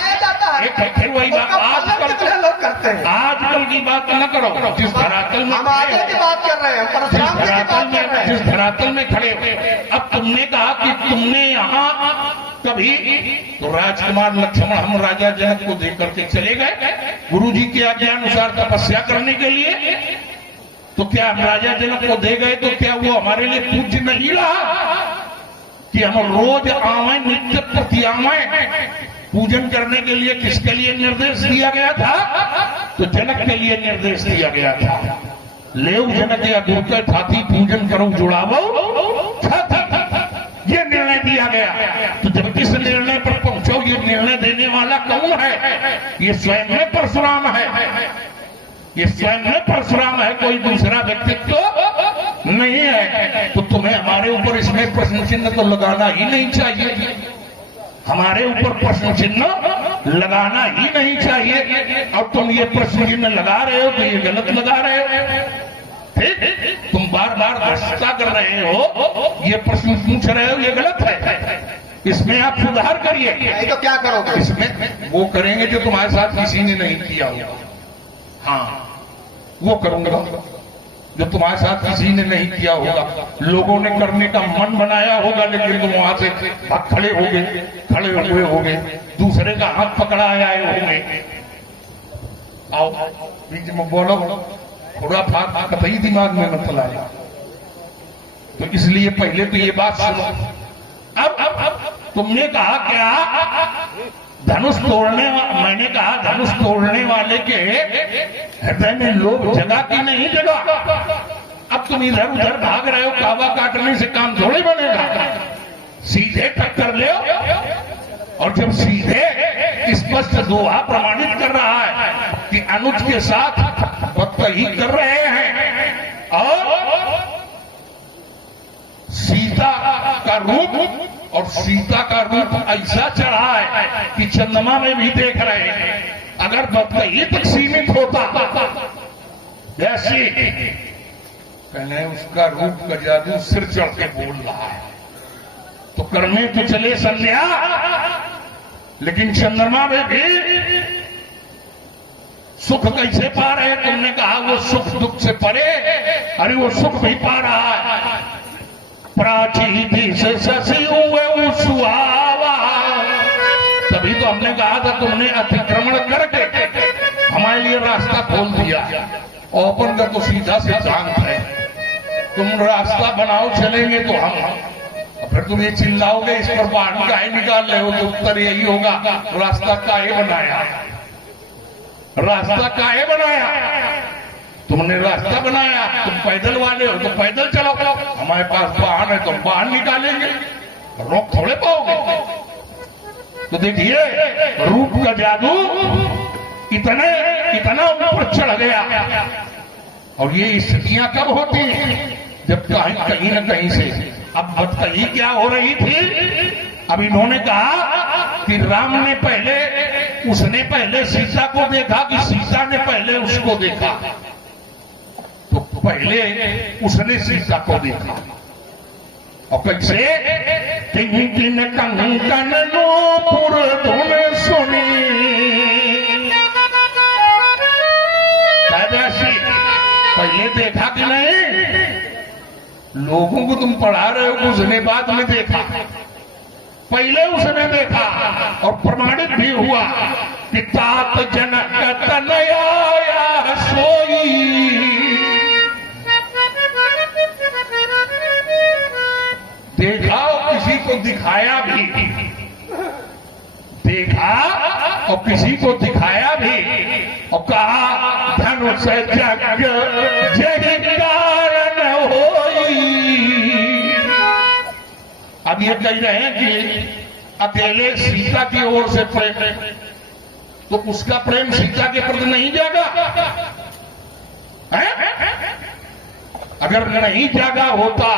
फिर वही बात आजकल लोग करते हैं। आजकल की बात न करो, जिस धरातल में हम आगे की बात कर रहे हैं, परशुराम जी की बात कर रहे जिस हैं। धरातल में खड़े हो। अब तुमने कहा कि तुमने यहाँ कभी तो राजकुमार लक्ष्मण हम राजा जनक को देख करके चले गए गुरु जी के आज्ञा अनुसार तपस्या करने के लिए। तो क्या हम राजा जनक को दे गए तो क्या वो हमारे लिए पूज्य नहीं रहा कि हम रोज आवे, नित्य प्रति आवे? पूजन करने के लिए किसके लिए निर्देश दिया गया था? तो जनक के लिए निर्देश दिया गया था। लेव जनक या गुरु के ठाती पूजन करो जुड़ावो, ये निर्णय दिया गया। तो जब इस निर्णय पर पहुंचो, ये निर्णय देने वाला कौन है? ये स्वयं में परशुराम है, ये स्वयं में परशुराम है, कोई दूसरा व्यक्तित्व नहीं है। तो तुम्हें हमारे ऊपर इसमें प्रश्न चिन्ह तो लगाना ही नहीं चाहिए, हमारे ऊपर प्रश्न चिन्ह लगाना ही नहीं चाहिए। और तुम ये प्रश्न चिन्ह लगा रहे हो तो ये गलत लगा रहे हो। ठीक, तुम बार बार भ्रष्टता कर रहे हो, ये प्रश्न पूछ रहे हो, ये गलत है, इसमें आप सुधार करिए। नहीं तो क्या करोगे? इसमें वो करेंगे जो तुम्हारे साथ किसी ने नहीं किया होगा। हाँ, वो करूंगा जो तुम्हारे साथ किसी ने नहीं किया होगा। लोगों ने करने का मन बनाया होगा, लेकिन तुम वहां से खड़े हुए होगे, दूसरे का हाथ पकड़ा आए होंगे। आओ बीच में बोलो, थोड़ा फाक कतई दिमाग में मत लाया। तो इसलिए पहले तो ये बात सुनो। अब तुमने कहा क्या धनुष तोड़ने, मैंने कहा धनुष तोड़ने वाले के हृदय में लोभ जगा कि नहीं जगा? अब तुम इधर उधर भाग रहे हो, कावा काटने से काम थोड़ी बनेगा। सीधे टक्कर ले, और जब सीधे स्पष्ट दोहा प्रमाणित कर रहा है कि अनुज के साथ बदतही कर रहे हैं, और सीता का रूप, और सीता का रूप ऐसा चढ़ा है कि चंद्रमा में भी देख रहे हैं। अगर बदतही तक सीमित होता, जैसे कहने उसका रूप का जादू सिर चढ़ के बोल रहा है, तो करने तो चले संध्या, लेकिन चंद्रमा में भी सुख कैसे पा रहे? तुमने कहा वो सुख दुख से परे, अरे वो सुख भी पा रहा है। प्राची से शशि हुए सुहावा, तभी तो हमने कहा था तुमने अतिक्रमण करके हमारे लिए रास्ता खोल दिया। ओपन का तो सीधा सिद्धांत है, तुम रास्ता बनाओ चलेंगे तो हम, फिर तुम ये चिल्लाओगे इस पर बाहर काहे निकाल रहे हो, तो उत्तर यही होगा रास्ता काहे बनाया, रास्ता काहे बनाया? तुमने रास्ता बनाया, तुम पैदल वाले हो तो पैदल चलो, हमारे पास वाहन है तो वाहन निकालेंगे, रोक थोड़े पाओगे। तो देखिए रूप का जादू इतना ऊपर चढ़ गया। और ये स्थितियां कब होती हैं? जब कहीं न कहीं से। अब बदतही क्या हो रही थी? अब इन्होंने कहा कि राम ने उसने पहले सीता को देखा कि सीता ने पहले उसको देखा? तो पहले उसने सीता को देखा। और कैसे? किन कंकन नूपुर धुन सुनी, पहले तुमने देखा कि नहीं? लोगों को तुम पढ़ा रहे हो, उसने बाद में देखा, पहले उसने देखा और प्रमाणित भी हुआ कि तात जनक तनया सोई। देखा और किसी को दिखाया भी, देखा और किसी को दिखाया भी, और कहा धनुष जग जग कारण होई। अब ये कह रहे हैं कि अकेले सीता की ओर से प्रेम है, तो उसका प्रेम सीता के प्रति नहीं जागा है? अगर नहीं जागा होता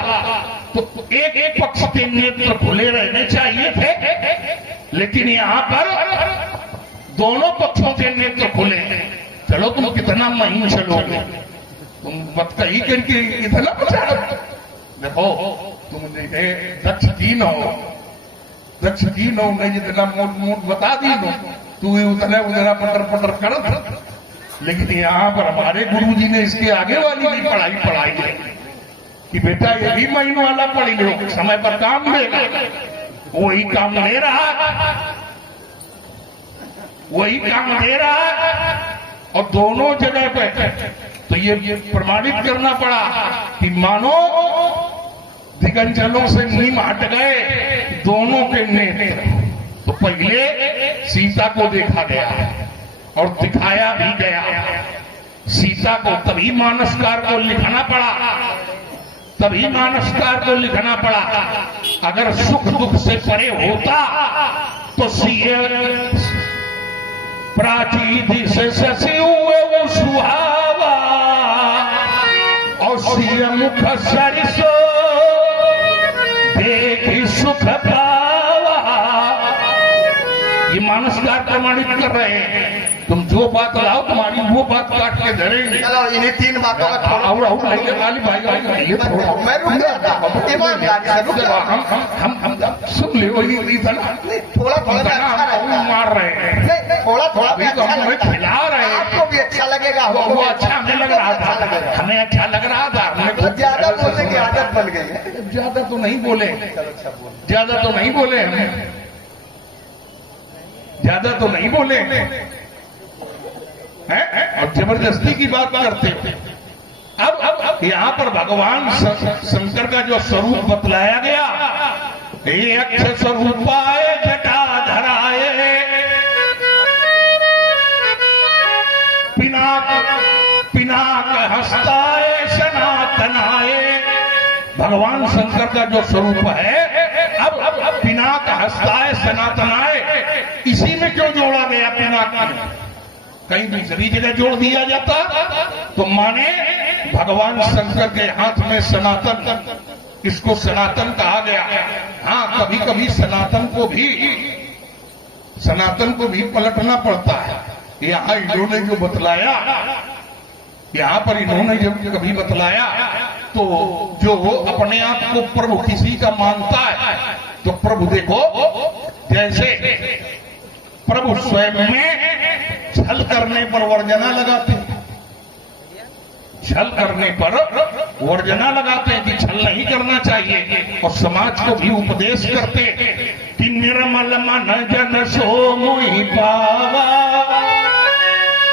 तो एक एक पक्ष के नेत्र खुले रहने चाहिए थे, लेकिन यहां पर दोनों पक्षों के नेत्र खुले हैं। चलो तुम कितना महीन चलोगे, तुम बत कही करके इतना बचा। देखो तुम दक्ष दीन हो, दक्ष दीन हो, मैं जितना मोट मोट बता दी नो, तू उतना उतना पटर पटर कर। लेकिन यहाँ पर हमारे गुरु जी ने इसके आगे वाली भी पढ़ाई है कि बेटा ये भी महीनों वाला पढ़ी लो, समय पर काम देगा। वही काम दे रहा, वही काम दे रहा, और दोनों जगह पे तो ये प्रमाणित करना पड़ा कि मानो दिगंजनों से नीम हट गए दोनों के नेत्र। तो पहले सीता को देखा गया और दिखाया भी गया। सीता को तभी मानसकार को लिखना पड़ा, तभी मानसकार को लिखना पड़ा। अगर सुख दुख से परे होता तो प्राची से शशि हुए वो सुहावा, और सिय मुख सरिसो देखी सुख पावा। ये मानसकार प्रमाणित कर रहे हैं। तुम जो बात लाओ तुम्हारी वो बात काट के धरेंगे। चलो इन्हीं 3 बातों का थोड़ा गाली भाई मैं रुक जाता, ईमानदारी से रुक जाता। हम सुन ले वही थोड़ा थोड़ा मार रहे हैं, थोड़ा थोड़ा अभी तो हम खिला रहे हैं। आपको भी अच्छा लगेगा, वो अच्छा हमें लग रहा था, हमें अच्छा लग रहा था। हमने ज्यादा बोलने की आदत बन गई है। ज्यादा तो नहीं बोले, ज्यादा तो नहीं बोले, हमें ज्यादा तो नहीं बोले हैं, और जबरदस्ती की बात करते थे। अब यहाँ पर भगवान शंकर का जो स्वरूप बतलाया गया, ये अक्षर स्वरूपाय जटाधराय पिनाक हस्ताय सनातनाय। भगवान शंकर का जो स्वरूप है, अब पिनाक हस्ताय सनातनाय, इसी में क्यों जोड़ा गया? पिनाक में कहीं दूसरी जगह जोड़ दिया जाता तो माने भगवान शंकर के हाथ में सनातन, इसको सनातन कहा गया। हाँ, कभी कभी सनातन को भी पलटना पड़ता है। यहाँ इन्होंने जो बतलाया, यहाँ पर इन्होंने जब कभी बतलाया तो जो अपने आप को प्रभु किसी का मानता है, तो प्रभु देखो जैसे प्रभु स्वयं में छल करने पर वर्जना लगाते हैं, छल करने पर वर्जना लगाते हैं कि छल नहीं करना चाहिए, और समाज को भी उपदेश करते कि निर्मल मन जन सो मोहि पावा।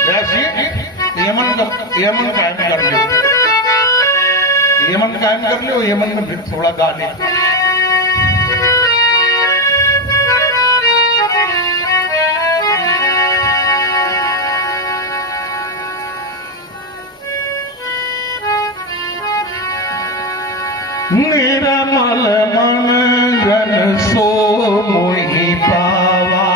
जैसे यमन कायम कर लो, यमन कायम कर लो, यमन में फिर थोड़ा गा ले। निर्मल मन जन सो मोहि पावा,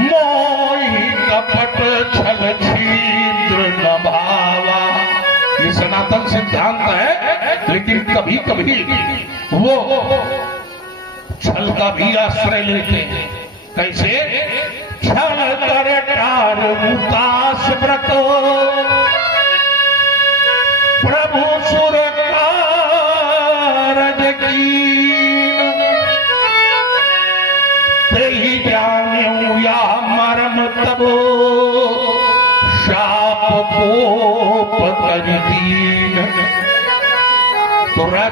मोहि कपट छल छिद्र न भावा। ये सनातन सिद्धांत है, लेकिन कभी कभी वो छल का भी आश्रय लेते हैं। कैसे? छल कर टार मुकास व्रतो प्रभु सुर कारज कीन, तेहि जान्यू या मरम तबो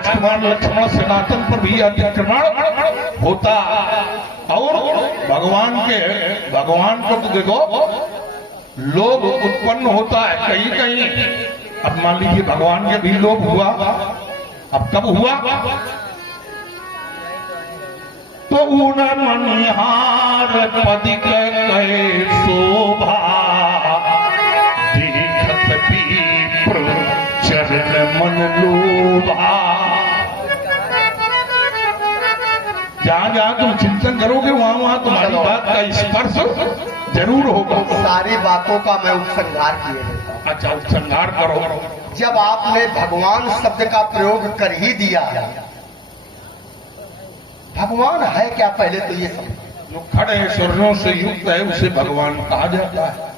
राजकुमार लक्ष्मण सनातन पर भी अतिक्रमण होता। और भगवान को तो देखो लोभ उत्पन्न होता है कहीं कहीं। अब मान लीजिए भगवान के भी लोभ हुआ, अब कब हुआ? तो उन मनिहार पदिक कहे शोभा, देखत विप्र चरण मन लोभा। जहां जहां तुम चिंतन करोगे वहां वहां तुम्हारी बात का स्पर्श जरूर होगा। सारी बातों का मैं उपसंहार किए देता हूं। अच्छा, उपसंहार करो। जब आपने भगवान शब्द का प्रयोग कर ही दिया, भगवान है क्या पहले तो ये समझो। जो खड़े स्वर्णों से युक्त है उसे भगवान कहा जाता है।